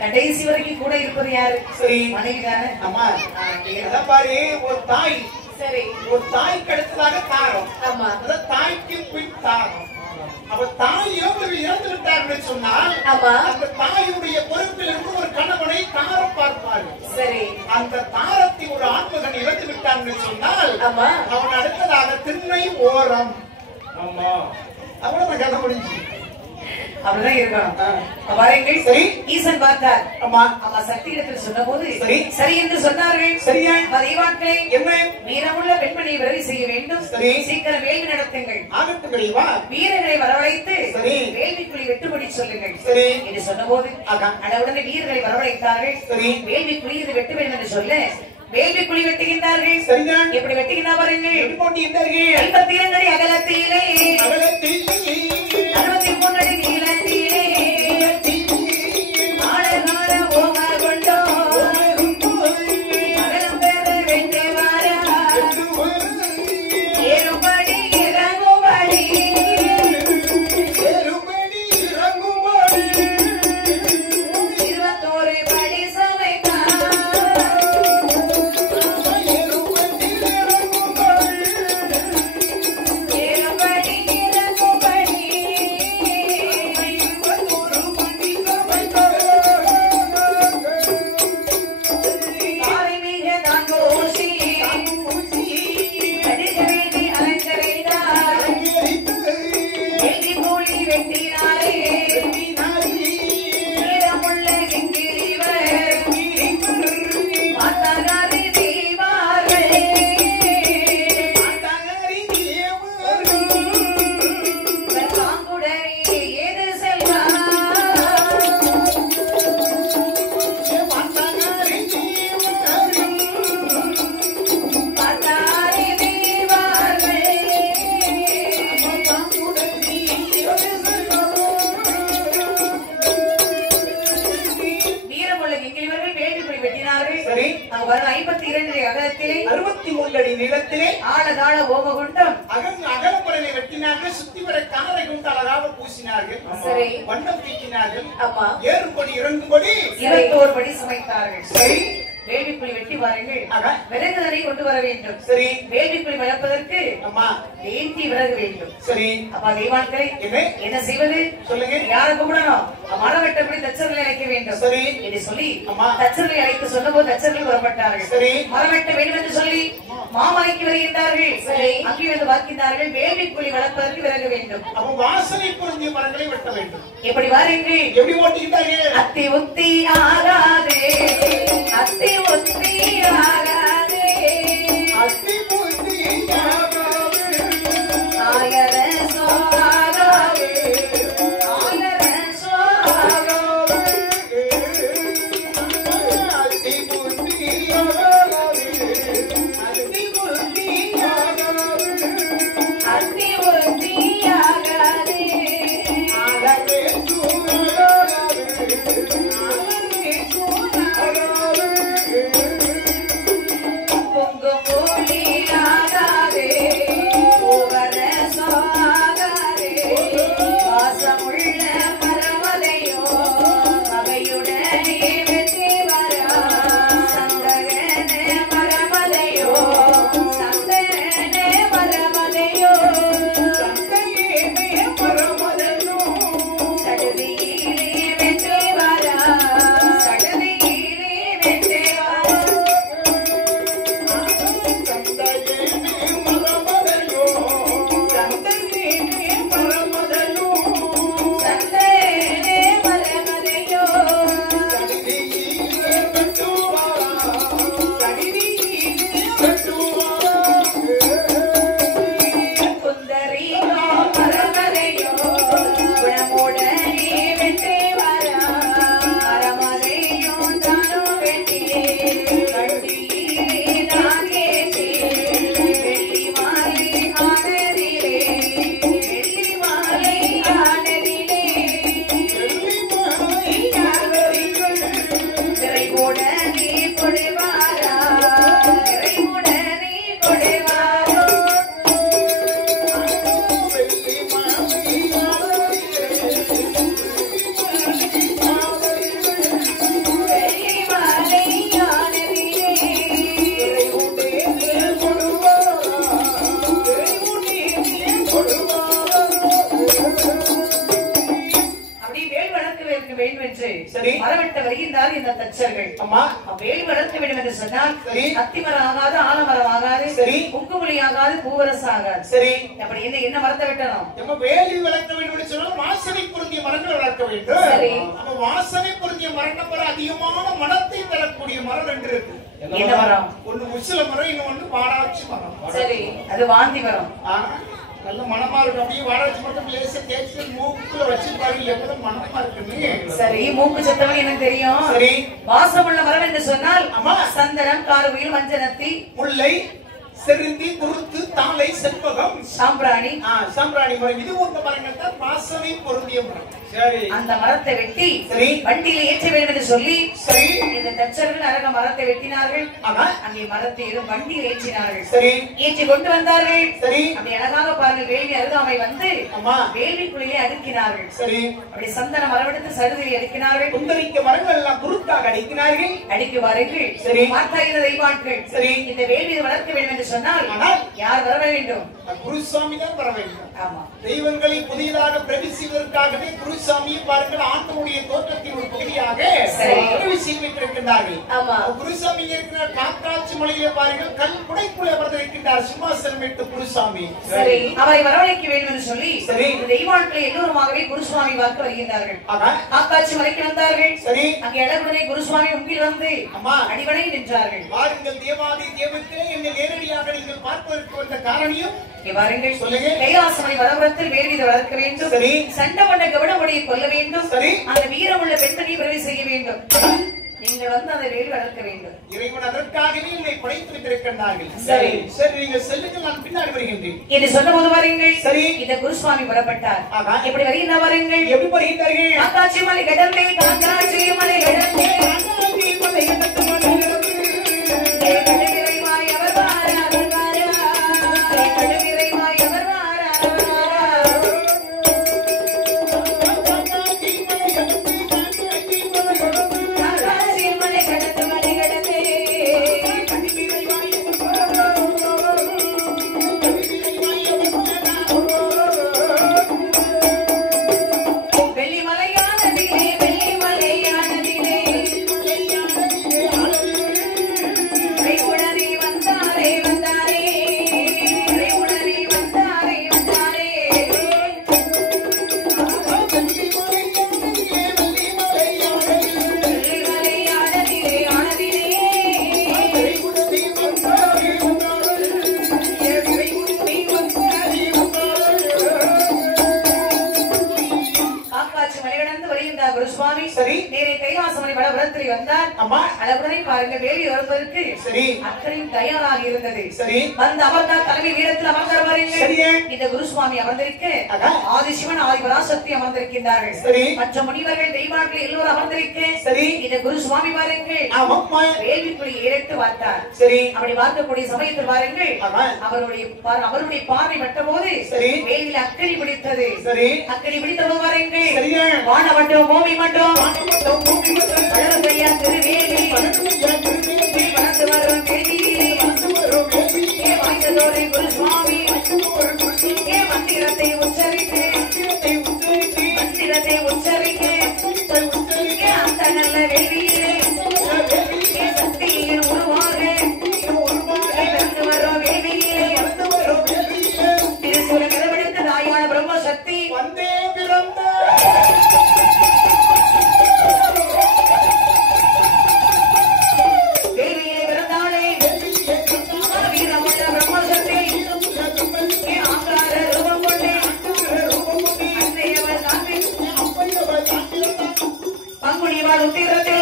கடைசி வரைக்கும் கூட இருப்பது யாரு? சரி மனைவி தானே. அம்மா அதான் பாரு ஒரு தாய் சரி ஒரு தாய்க்கு அடுத்ததாக தாரம். ஆமா அதான் தாய்க்கு பின் தாரம். அப்ப தாய் இறந்து விட்டார்கள் சொன்னால் ஆமா அந்த தாயுடைய பொறுப்பில் இருந்து ஒரு கணவனை தாரம் பார்ப்பார்கள். சரி அந்த தாரத்தை ஒரு ஆண்மகன் இறந்து விட்டான்னு சொன்னால் ஆமா அவன் அடுத்ததாக திண்ணை ஓரம். ஆமா அவ்வளவு கதை முடிஞ்சு அப்படிதான் இருக்கணும். பாருங்கள் சரி ஈசன் பார்த்தார். அம்மா அம்மா சக்தி இடத்தில் சொன்ன போது சரி சரி என்று சொன்னார்கள். சரியா தெய்வாக்களே என்ன வீரமுள்ள பெண்மணியை விரைவு செய்ய வேண்டும். சரி சீக்கிரம் வேள்வி நடத்துங்கள். ஆகட்டும் கிடையவா வீரர்களை வரவழைத்து சரி வேள்விக்குழி வெட்டுபடி சொல்லுங்கள் சரி என்று சொன்ன போது உடனே வீரர்களை வரவழைத்தார்கள். சரி வேள்விக்குழி இது வெட்ட வேண்டும் என்று சொல்ல வேள்விக்குழி வெட்டுகின்றார்கள். சரிதான் எப்படி வெட்டுகின்றா பாருங்கள். எப்படி போட்டிருந்தார்கள் 52 அடி அகலத்திலே அகலத்தில் 63 அடி நீளத்திலே ஆழகால ஓம கொண்டோ அகலம் பெற வென்று வாரா ஏறுபடி இறங்குபடி 21 படி சமைத்தார். ஏறுபடி இறங்குபடி காலை மிக தான் கோஷி கடிதவேதி அலங்கரைத்தார். வெள்ளி கூலி வெட்டினாரே வீரமுள்ள கிங்கிரிவர் மாத்தாகாரி தீவார்கள் பாங்குடனே ஏது செல்வார் மாத்தாரி தீவார்கள் வீரமுள்ள கிங்கிரிவர்கள் வேண்டுபடி வெட்டினார்கள். சரி அவங்க வரும் 52 அகலத்திலே 63 அடி நிலத்திலே ஆழகால ஓமகுண்டம் அகலமுறையை வெட்டினார்கள். சுத்தி வர காரை கொண்டு அழகாக பூசினார்கள். சரி வண்ணம் தீட்டினார்கள். ஆமா ஏறுபடி இறங்கும்படி 21 படி சமைத்தார்கள். சரி வேள்விக்குழி வெட்டி வாருங்கள். ஆக விறகுதனை கொண்டு வர வேண்டும். சரி வேள்விக்குழி வளர்ப்பதற்கு அம்மா வேண்டி விறகு வேண்டும். சரி அப்பா தெய்வான்களை என்ன என்ன செய்வது? சொல்லுங்க யாரை கூப்பிடணும்? மரம் வெட்டப்படி தச்சர்களை அழைக்க வேண்டும். சரி என்று சொல்லி அம்மா தச்சர்களை அழைத்து சொன்னபோது தச்சர்கள் புறப்பட்டார்கள். சரி மரம் வெட்ட வேண்டும் என்று சொல்லி மாமலைக்கு வருகின்றார்கள். அங்கே வந்து பார்க்கின்றார்கள். வேள்விக்குழி வளர்ப்பதற்கு விறகு வேண்டும். அப்ப வாசனை பொருந்திய மரங்களை வெட்ட வேண்டும். எப்படி வாருங்கள். எப்படி ஓட்டிக்கிட்டார்கள்? அத்தி உத்தி ஆகாதே அத்தி உத்தி ஆகாதே அத்தி பூத்தி ஆயர சோகாவே ஆயர சோகாவே அத்தி பூத்தி அத்தி உத்தி ஆகாதே பொங்கு போலி மரவெட்ட வருகின்றார் இந்த தச்சர்கள். வேலி வளர்க்க வேண்டும் என்று சொன்னால் அத்திமரம் ஆகாது, ஆலமரம் ஆகாது, குங்குமலி ஆகாது, பூவரசு ஆகாது. அப்படி என்ன மரத்தை வெட்டணும்? வேலி வளர்க்க வேண்டும் என்று சொன்னால் வாசனை பொருந்திய மரங்களை வளர்க்க வேண்டும். அப்ப வாசனை பொருந்திய மரங்கள் அதிகமான மனத்தை தரக்கூடிய மரம் என்று இருக்கு. என்ன மரம்? ஒண்ணு முசில மரம், இன்னொன்னு வாடாச்சி மரம். சரி, அது வாந்தி மரம். நல்ல மனமா இருக்கு. அப்படியே வாடாச்சி மட்டும் லேசா தேய்ச்சி மூக்குல வச்சிருப்பாரு, எவ்வளவு மனமா இருக்குன்னு. சரி, மூக்கு சத்தவன் எனக்கு தெரியும். சரி, வாசமுள்ள மரம் என்று சொன்னால் சந்தனம், கார்குயில், மஞ்சனத்தி, முல்லை, செருந்தி, குருத்து, தாளை, செண்பகம், சாம்பிராணி. சாம்பிராணி மரம். இது ஒரு மரங்கள் தான் வாசனை பொருந்திய மரம். அந்த மரத்தை வெட்டி வண்டியில ஏற்ற வேண்டும் என்று சொல்லி இந்த தச்சர்கள் அழக மரத்தை வெட்டினார்கள். அங்கே மரத்தை வண்டியில் ஏற்றினார்கள். ஏற்றி கொண்டு வந்தார்கள். அப்படி அழகாக பாருங்கள், வேள்வி அருகாமை வந்து வேள்விக்குள்ளே அடுக்கினார்கள். அப்படி சந்தன மரம் எடுத்து சடுதியை அடுக்கினார்கள். குந்தரிக்க மரங்கள் எல்லாம் குருத்தாக அடிக்கினார்கள். அடிக்குவார்கள். மாற்றாகிற தெய்வான்கள் இந்த வேள்வியை வளர்க்க வேண்டும் என்று சொன்னால் யார் வர வேண்டும்? குருசாமி தான் வர வேண்டும். தெய்வங்களை புதியதாக பிரவேசிப்பதற்காகவே குருசாமியை பாருங்கள் ஆண்டவனுடைய தோற்றத்தின் ஒரு பகுதியாக செய்திருக்கின்றார்கள். குருசாமி இருக்கிற காக்காட்சி மலையிலே பாருங்கள் கல் குடைக்குள்ளே அமர்ந்திருக்கின்றார் சிம்மாசனம் எடுத்து குருசாமி. அவரை வரவழைக்க வேண்டும் என்று சொல்லி தெய்வான்களை எல்லோருமாகவே குருசுவாமி பார்க்க வருகின்றார்கள். காக்காட்சி மலைக்கு வந்தார்கள். அங்கே இடகுடனே குருசுவாமி முன்பில் வந்து அடிவனை நின்றார்கள். பாருங்கள், தேவாதி தேவத்திலே என்னை நேரடியாக நீங்கள் பார்ப்பதற்கு வந்த காரணியும் வாருங்கள், கைலாசமலை வடபுறத்தில் வேள்வி வளர்க்க வேண்டும். சண்டமண்ட கவனமுடைய கொல்ல வேண்டும். அந்த வீரமுள்ள பெண்மணி பிறவி செய்ய வேண்டும். நீங்கள் வந்து அந்த வேள்வி வளர்க்க வேண்டும். இறைவன் அதற்காகவே என்னை படைத்திருக்கின்றார்கள். சரி சரி, நீங்கள் செல்லுங்கள், நான் பின்னாடி வருகின்றேன் என்று சொன்ன போது வாருங்கள். சரி, இந்த குருசுவாமி புறப்பட்டார். எப்படி வருகின்ற வாருங்கள்? எப்படி வருகின்றார்கள்? காக்காட்சி மலை கடந்தே, காக்காட்சி மலை கடந்தே, காக்காட்சி மலை கடந்தே, குருசுவாமி அமர்ந்திருக்க ஆதிசிவன் ஆதிபராசக்தி அமர்ந்திருக்கின்றார்கள். மற்ற முனிவர்கள் தெய்வான்கள் எல்லோரும் அமர்ந்திருக்க இந்த குருசுவாமி பாருங்கள் வேள்விக்குள்ளே ஏறிட்டு பார்த்தார். அப்படி பார்க்கக்கூடிய சமயத்தில் பாருங்கள் அவருடைய பார்வை பட்ட போது வேலியில் அக்கடி பிடித்தது. அக்கடி பிடித்த போது பாருங்கள் வான மட்டும் பூமி மட்டும் திருவேலி வளர்ந்து வரும் குருசுவாமி மந்திரத்தை உச்சரித்து அந்த நல்ல வேலியிலே சக்தியின் உருவாக வரும் வேலியிலே திருசூல கதவெடுத்து தாயான பிரம்ம சக்தி வந்தே பிறந்த வேலியிலே பிறந்தாளே வீரமுள்ள பிரம்ம சக்தி ஆங்கார ரூபம் கொண்டே அன்னையவர் தாண்டி பங்குனிவாள் உத்திரத்தை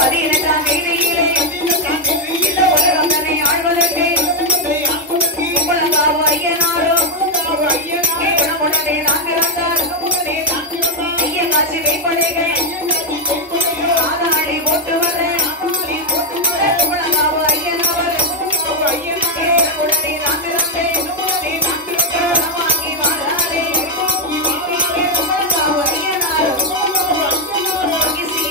பதினெட்டாம் தேதியிலே இந்த உலகம் தன்னை ஆழ்வதற்கு உங்களங்காவோ ஐயனாரோ குணமுடனே நான்கிறார் ஐயன் காட்சி வைப்படைகள் ஆதாடி போட்டு வர உங்களங்காவோ ஐயனாவர் உடனே நான்கிறேன் வாங்கி வாழாரே உங்களங்காவோ ஐயனாரோ மக்களிடம்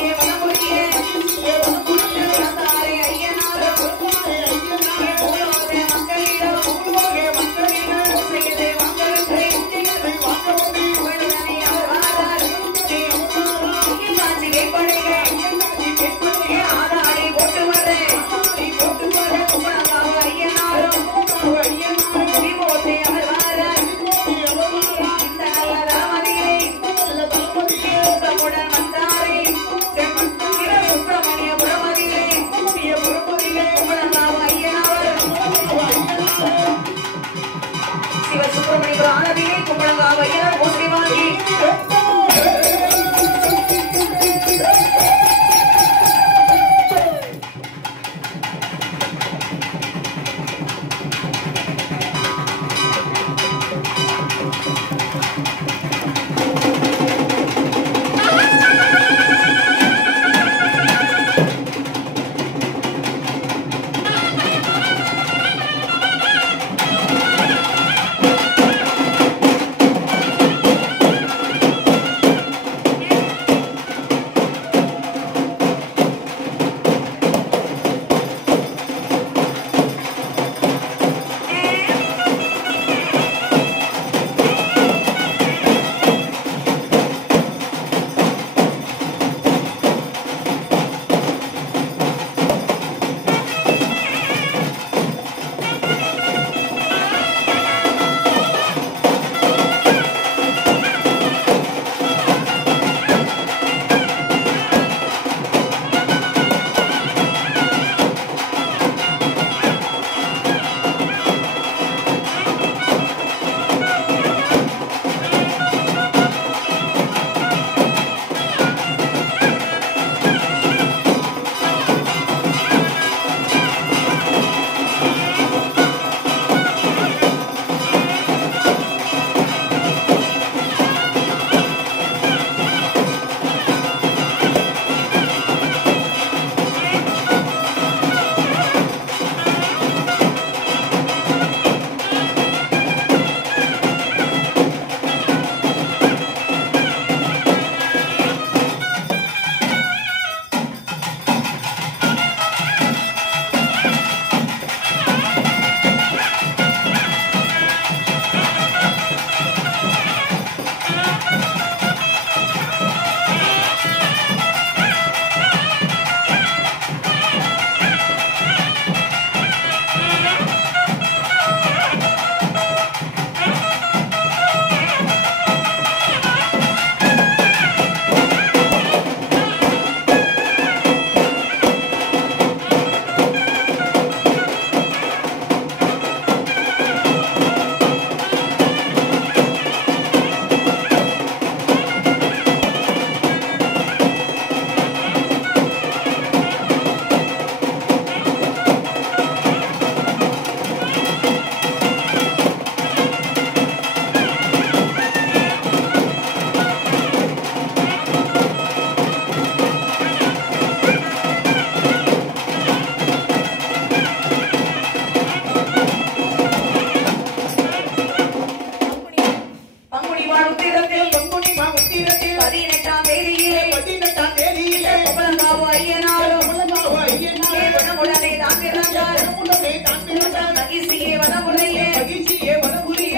பிராணவினை கும்பலங்கா வையர் பூசி வாங்கி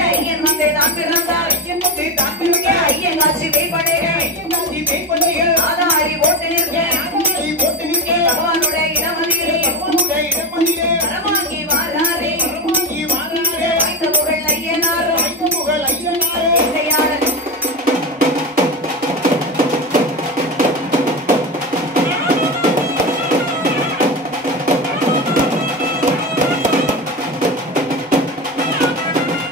ஐயன் வந்து தான் பிறந்தார் ஐயன் வந்து தான் பிறந்தார் ஐயன் காட்சி